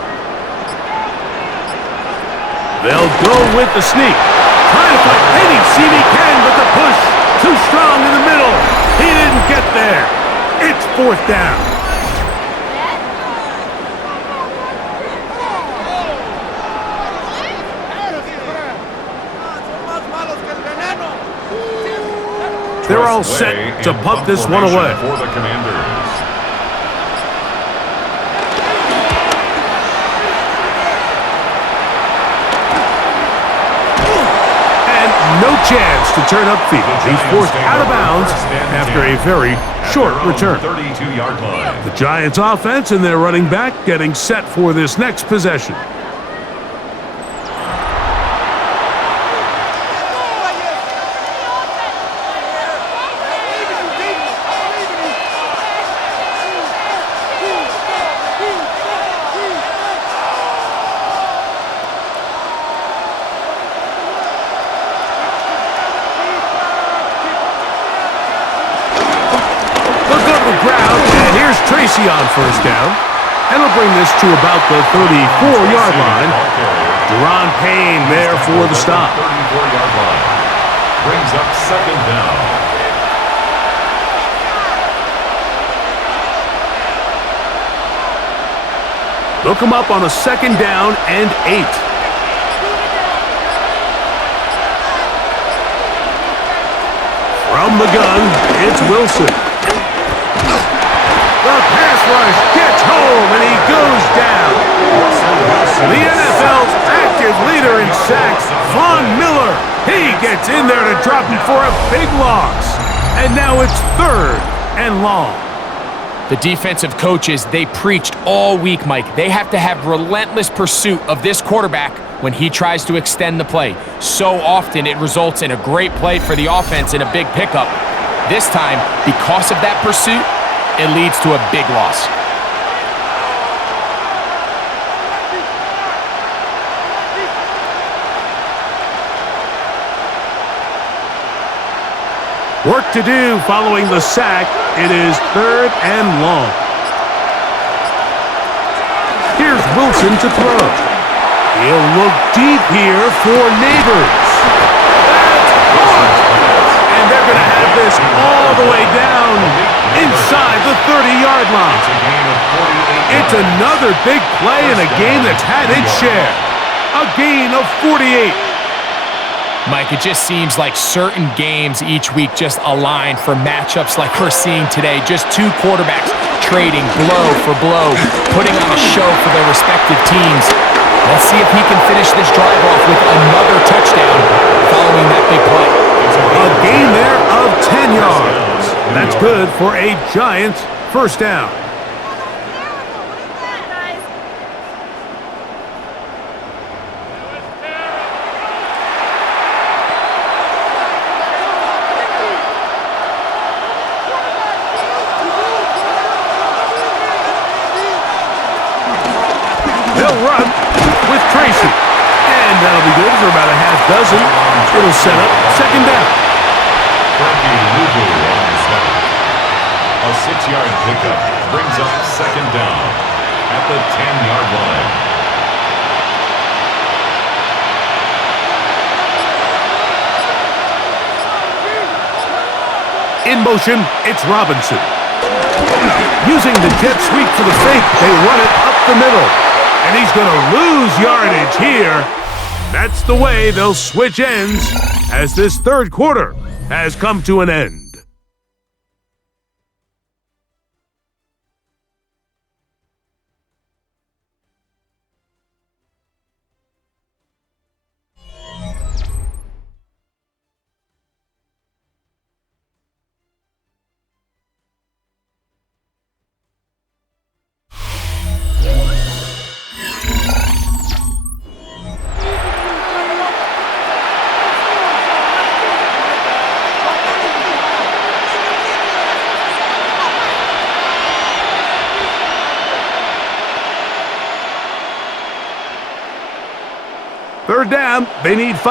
They'll go with the sneak. Trying to fight any seam he can, but the push too strong in the middle. He didn't get there. It's fourth down. They're all set to punt this one away. For the Commanders. No chance to turn upfield. He's forced out of bounds after a very short return. 32-yard line. The Giants offense and their running back getting set for this next possession. Tracy on first down, and will bring this to about the 34-yard line. Deron Payne there for the stop. 34-yard line. Brings up second down. They'll come up on a second down and 8. From the gun, it's Wilson. The pass rush gets home, and he goes down. The NFL's active leader in sacks, Von Miller. He gets in there to drop him for a big loss. And now it's third and long. The defensive coaches, they preached all week, Mike. They have to have relentless pursuit of this quarterback when he tries to extend the play. So often it results in a great play for the offense and a big pickup. This time, because of that pursuit, it leads to a big loss. Work to do following the sack. It is third and long. Here's Wilson to throw. He'll look deep here for Neighbors. That's caught! And they're going to have this all the way down inside the 30-yard line. It's another big play in a game that's had its share. A gain of 48. Mike, it just seems like certain games each week just align for matchups like we're seeing today. Just two quarterbacks trading blow for blow, putting on a show for their respective teams. Let's see if he can finish this drive off with another touchdown following that big play. A gain there of 10 yards. That's good for a Giants first down. They'll run with Tracy. And that'll be good for about a half dozen. It'll set up second down. A 6-yard pickup brings up second down at the 10-yard line. In motion, it's Robinson. Using the jet sweep for the fake, they run it up the middle. And he's going to lose yardage here. That's the way they'll switch ends as this third quarter has come to an end. down. They need 5.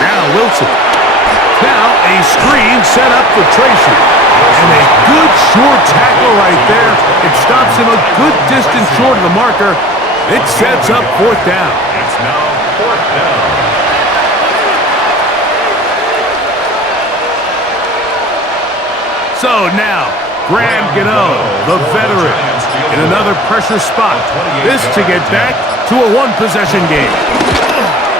Now Wilson. Now a screen set up for Tracy. And a good short tackle right there. It stops him a good distance short of the marker. It sets up 4th down. It's now 4th down. So now, Graham Gano, the veteran, in another pressure spot. This to get back to a 1-possession game.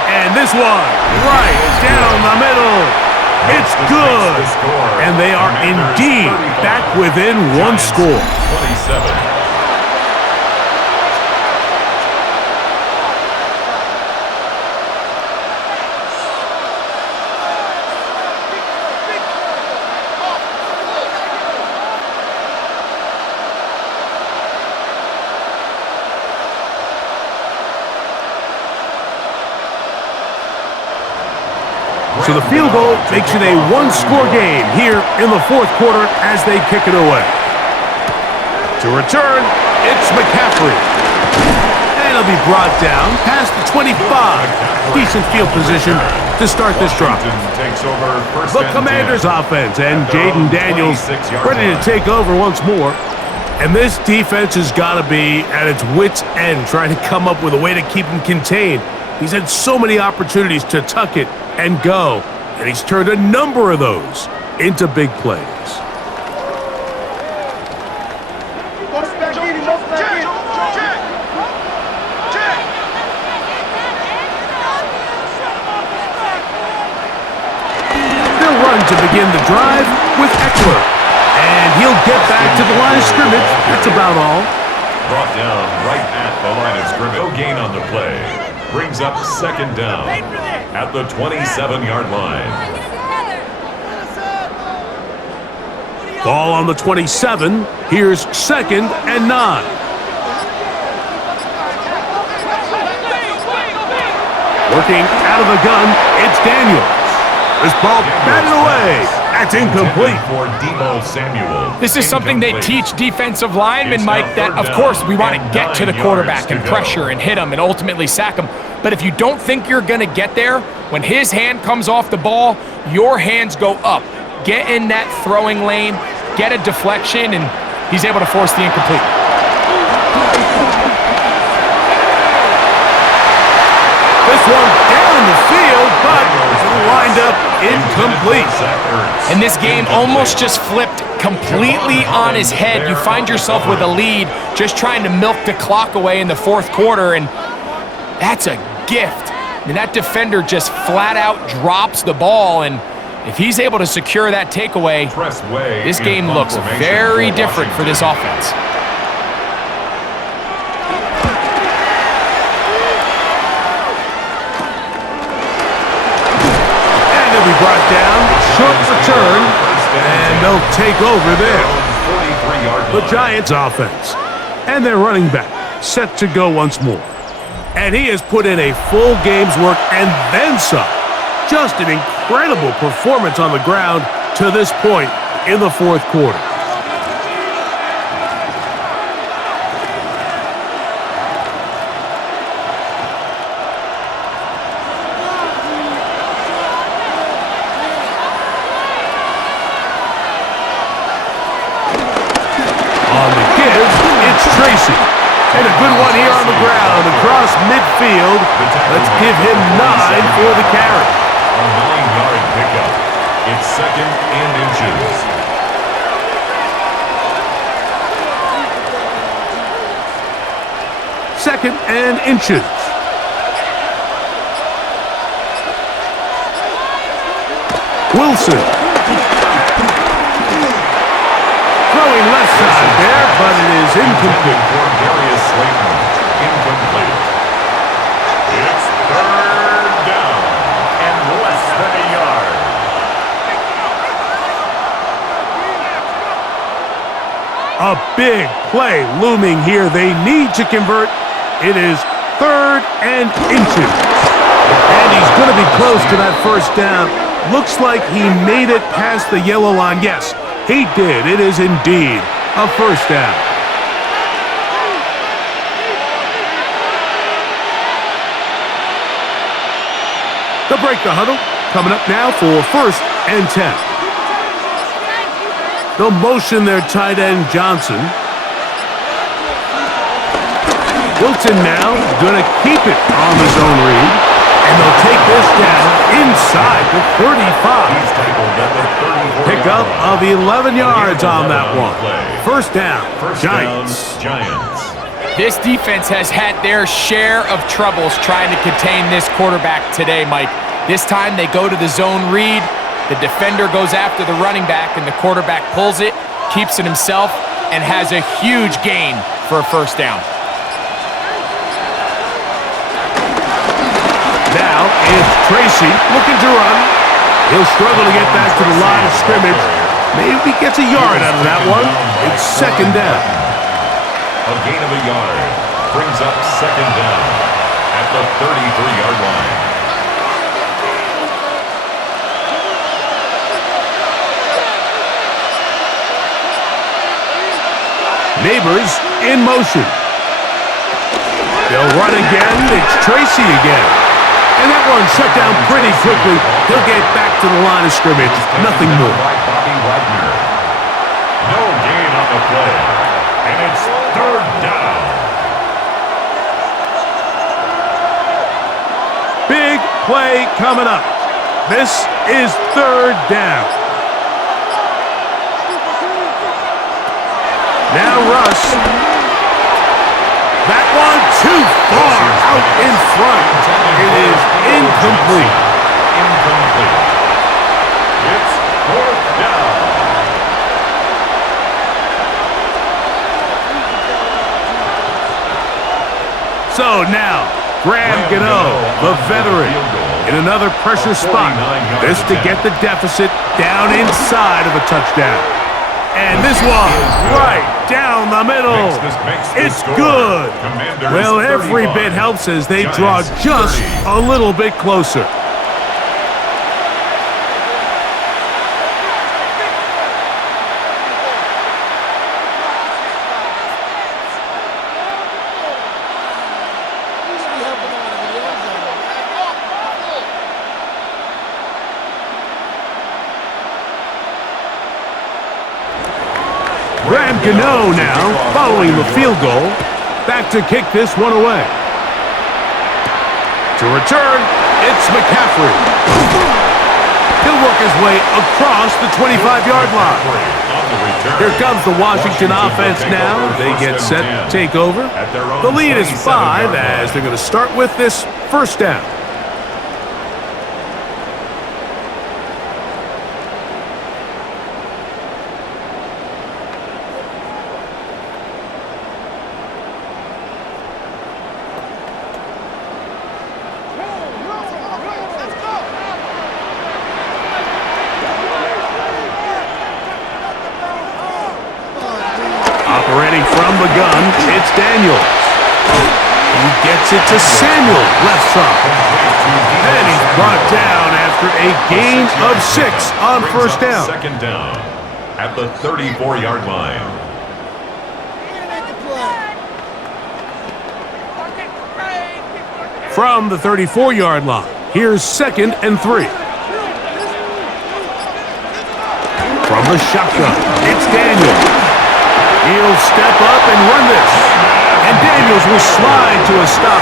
And this one, right down the middle. It's good. And they are indeed back within 1 score. 27. So the field goal makes it a 1-score game here in the 4th quarter as they kick it away. To return, it's McCaffrey. And he'll be brought down past the 25. Decent field position to start this drive. The Commanders' offense and Jaden Daniels ready to take over once more. And this defense has got to be at its wits' end trying to come up with a way to keep him contained. He's had so many opportunities to tuck it and go, and he's turned a number of those into big plays. They'll run to begin the drive with Eckler, and he'll get back to the line of scrimmage. That's about all. Brought down right at the line of scrimmage. No gain on the play. Brings up 2nd down at the 27-yard line. Ball on the 27. Here's 2nd and 9. Working out of the gun, it's Daniels. This ball batted away. That's incomplete. For Deebo Samuel. This is something they teach defensive linemen, Mike, that, of course, we want to get to the quarterback and pressure and hit him and ultimately sack him. But if you don't think you're going to get there, when his hand comes off the ball, your hands go up. Get in that throwing lane, get a deflection, and he's able to force the incomplete. This one down the field, but lined up incomplete. And this game almost just flipped completely on his head. You find yourself with a lead, just trying to milk the clock away in the 4th quarter, and that's a gift. I mean, that defender just flat out drops the ball, and if he's able to secure that takeaway, this game looks very different for this offense. Brought down, short return, and they'll take over there. The Giants offense, and their running back set to go once more. And he has put in a full game's work and then some. Just an incredible performance on the ground to this point in the 4th quarter. Tracy. And a good one here on the ground across midfield. Let's give him 9 for the carry. A 9-yard pickup. It's 2nd and inches. Second and inches. Wilson. Throwing left side there, but it is incomplete. For Darius Slayton. Incomplete. It's 3rd down and less than a yard. A big play looming here. They need to convert. It is 3rd and inches. And he's going to be close to that 1st down. Looks like he made it past the yellow line. Yes, he did. It is indeed a 1st down. They'll break the huddle. Coming up now for 1st and 10. They'll motion their tight end, Johnson. Wilson now going to keep it on the zone read. And they'll take this down inside the 35. Pickup of 11 yards on that one. 1st down, Giants. This defense has had their share of troubles trying to contain this quarterback today, Mike. This time they go to the zone read. The defender goes after the running back, and the quarterback pulls it, keeps it himself, and has a huge gain for a 1st down. Now it's Tracy looking to run. He'll struggle to get back to the line of scrimmage. Maybe gets a yard out of that one. It's 2nd down. A gain of a yard brings up 2nd down at the 33-yard line. Neighbors in motion. They'll run again. It's Tracy again. And that one shut down pretty quickly. He'll get back to the line of scrimmage. Nothing more. No gain on the play. And it's 3rd down. Big play coming up. This is 3rd down. Now Russ. That one too far out in front. It is incomplete. It's 4th down. So now, Graham Gano, the veteran, in another pressure spot. This to get the deficit down inside of a touchdown. And this one, right down the middle. It's good. Well, every bit helps as they draw just a little bit closer. Graham Gano now, following the field goal, back to kick this one away. To return, it's McCaffrey. He'll work his way across the 25-yard line. Here comes the Washington offense now. They get set to take over. The lead is 5 as they're going to start with this 1st down. Operating from the gun, it's Daniels. He gets it to Samuel, left side. And he's brought down after a gain of 6 on 1st down. 2nd down at the 34-yard line. From the 34-yard line, here's 2nd and 3. From the shotgun, it's Daniels. He'll step up and run this. And Daniels will slide to a stop.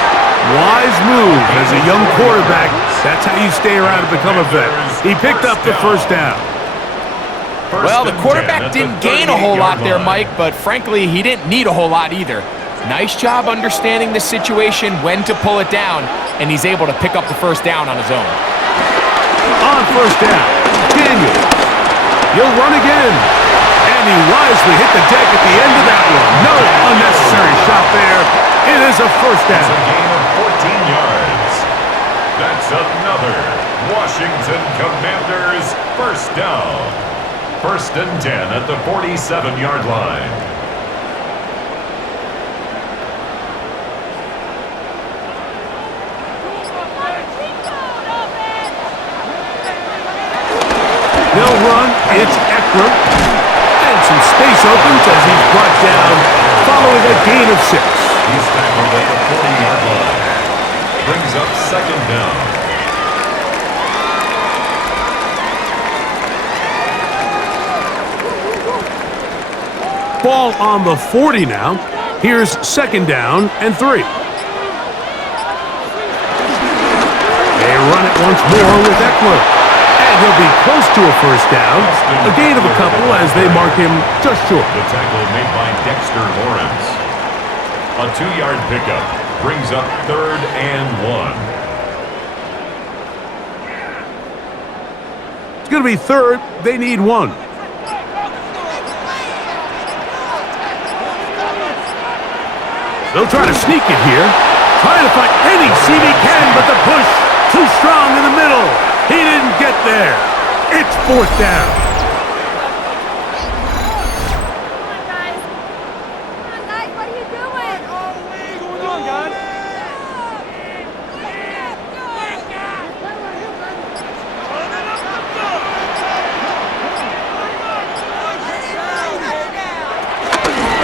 Wise move as a young quarterback. That's how you stay around and become a vet. He picked up the 1st down. Well, the quarterback didn't gain a whole lot there, Mike, but frankly, he didn't need a whole lot either. Nice job understanding the situation, when to pull it down, and he's able to pick up the 1st down on his own. On 1st down, Daniels. He'll run again. And he wisely hit the deck at the end of that one. No unnecessary shot there. It is a 1st down. It's a gain of 14 yards. That's another Washington Commanders 1st down. 1st and 10 at the 47-yard line. They'll run. It's Eckler. Some space opens as he's brought down following a gain of 6. He's tackled at the 40-yard line. Brings up 2nd down. Ball on the 40 now. Here's 2nd down and 3. They run it once more with Eckler. And he'll be close to a 1st down. A gain of a couple as they mark him just short. The tackle made by Dexter Lawrence. A 2-yard pickup brings up 3rd and 1. It's going to be 3rd. They need 1. They'll try to sneak it here. Trying to find any seam he can, but the push too strong in the middle. He didn't get there. It's 4th down. What are you doing? What are you doing, guys?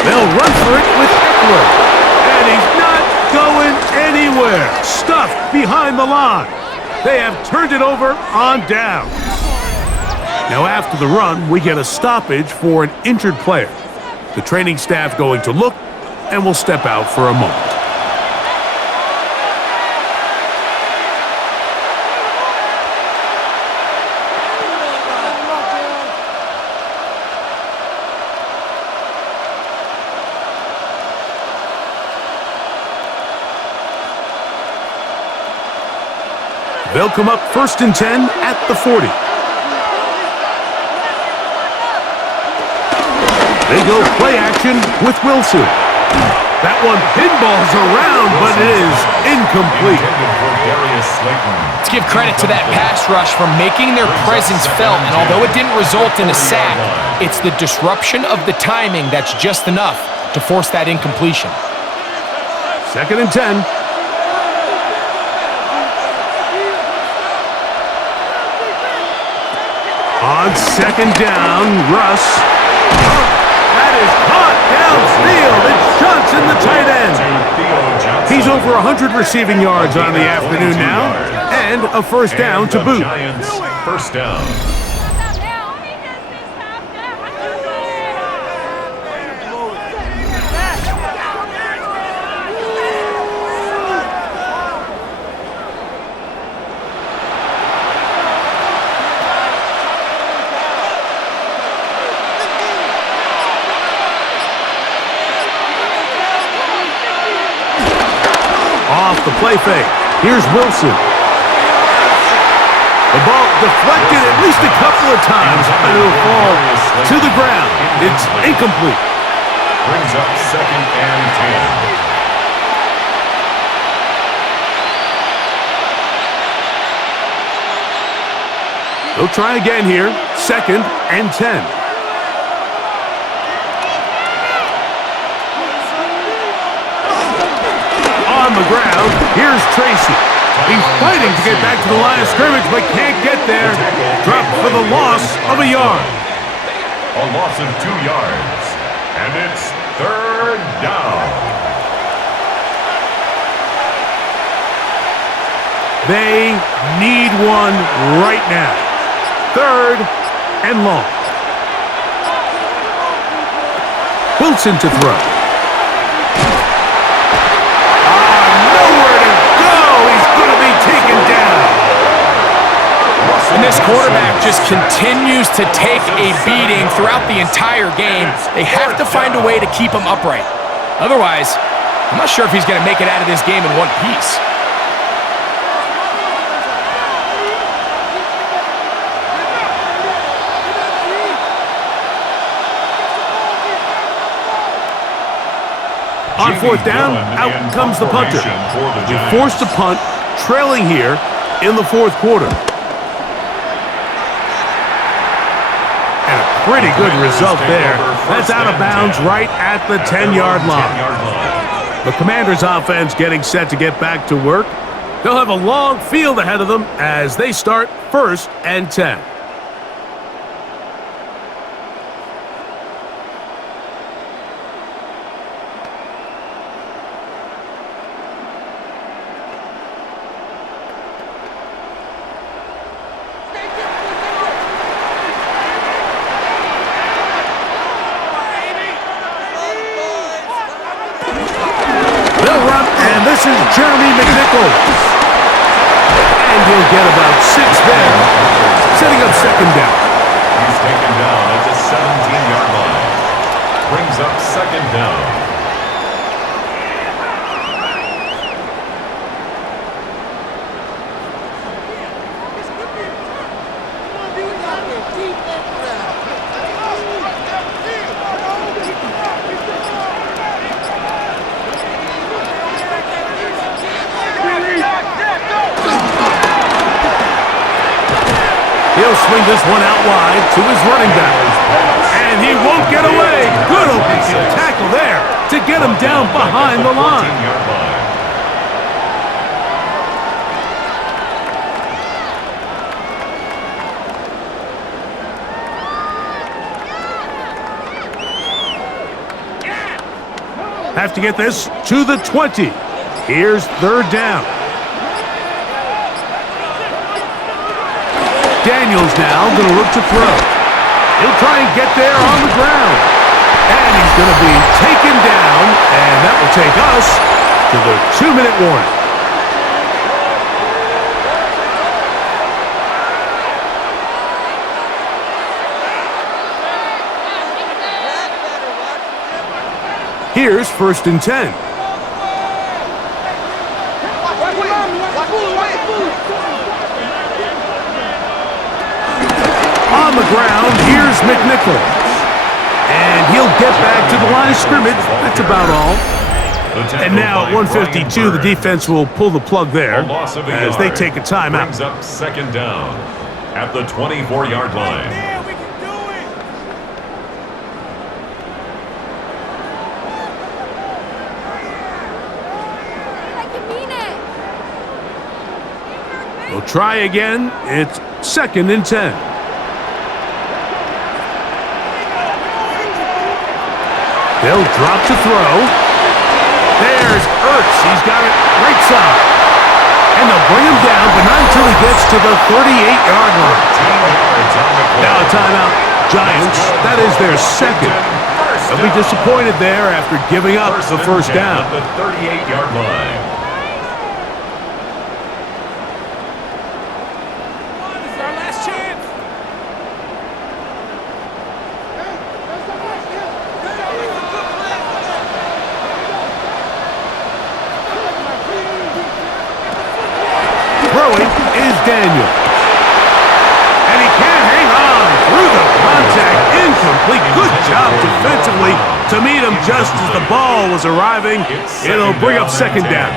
They'll run for it with Eckler. And he's not going anywhere. Stuffed behind the line. They have turned it over on downs. Now after the run, we get a stoppage for an injured player. The training staff going to look, and will step out for a moment. They'll come up 1st and 10 at the 40. They go play action with Wilson. That one pinballs around, but it is incomplete. Let's give credit to that pass rush for making their presence felt, and although it didn't result in a sack, it's the disruption of the timing that's just enough to force that incompletion. 2nd and 10. On 2nd down, Russ. That is caught downfield. It's Johnson, the tight end. He's over 100 receiving yards on the afternoon now, and a 1st down to boot. Giants 1st down. Off the play fake. Here's Wilson. The ball deflected at least a couple of times, but it'll fall to the ground. It's incomplete. Brings up 2nd and 10. They'll try again here. 2nd and 10. On the ground, here's Tracy. He's fighting to get back to the line of scrimmage, but can't get there. Dropped for the loss of a yard. A loss of 2 yards. And it's 3rd down. They need one right now. 3rd and long. Wilson to throw. And this quarterback just continues to take a beating throughout the entire game. They have to find a way to keep him upright. Otherwise, I'm not sure if he's going to make it out of this game in one piece. On 4th down, out comes the punter. He forced a punt, trailing here in the 4th quarter. And a pretty good result there. That's out of bounds right at the 10-yard line. The Commanders' offense getting set to get back to work. They'll have a long field ahead of them as they start 1st and 10. he'll get about 6 there, setting up second down. He's taken down at the 17-yard line. Brings up second down. He'll swing this one out wide to his running back. And he won't get away. Good open field tackle there to get him down behind the line. Have to get this to the 20. Here's third down. Daniels now going to look to throw. He'll try and get there on the ground. And he's going to be taken down, and that will take us to the 2-minute warning. Here's 1st and 10. On the ground, here's McNichols. And he'll get back to the line of scrimmage. That's about all. And now at 152, the defense will pull the plug there as they take a timeout. Brings up second down at the 24-yard line. We'll try again. It's 2nd and 10. They'll drop to throw. There's Ertz. He's got it right side. And they'll bring him down, but not until he gets to the 38-yard line. Now a timeout. Giants, that is their second. They'll be disappointed there after giving up the first down. At the 38-yard line. Throwing is Daniels. And he can't hang on through the contact. Incomplete. Good job defensively to meet him just as the ball was arriving. It'll bring up second down.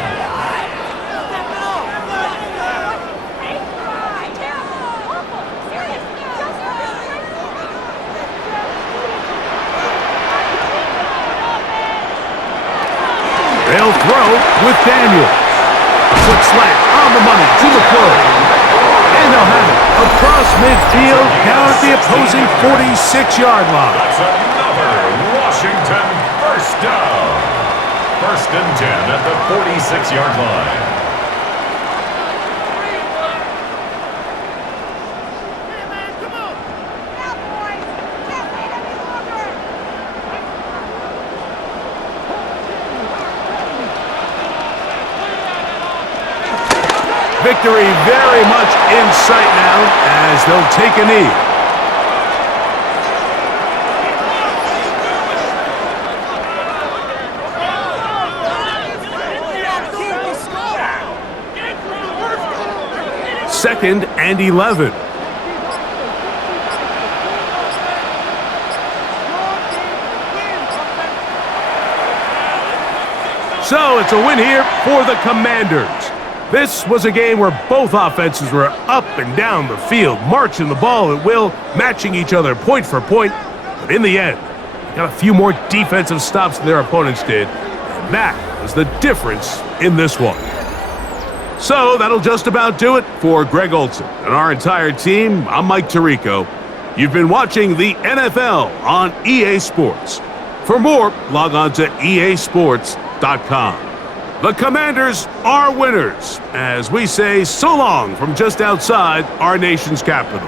They'll throw with Daniels. Quick slant on the money to McClure. And they'll have it across midfield down at the opposing 46-yard line. That's another Washington first down. 1st and 10 at the 46-yard line. Victory very much in sight now as they'll take a knee. Second and 11. So it's a win here for the Commanders. This was a game where both offenses were up and down the field, marching the ball at will, matching each other point for point. But in the end, they got a few more defensive stops than their opponents did. And that was the difference in this one. So that'll just about do it for Greg Olson and our entire team. I'm Mike Tirico. You've been watching the NFL on EA Sports. For more, log on to easports.com. The Commanders are winners, as we say so long from just outside our nation's capital.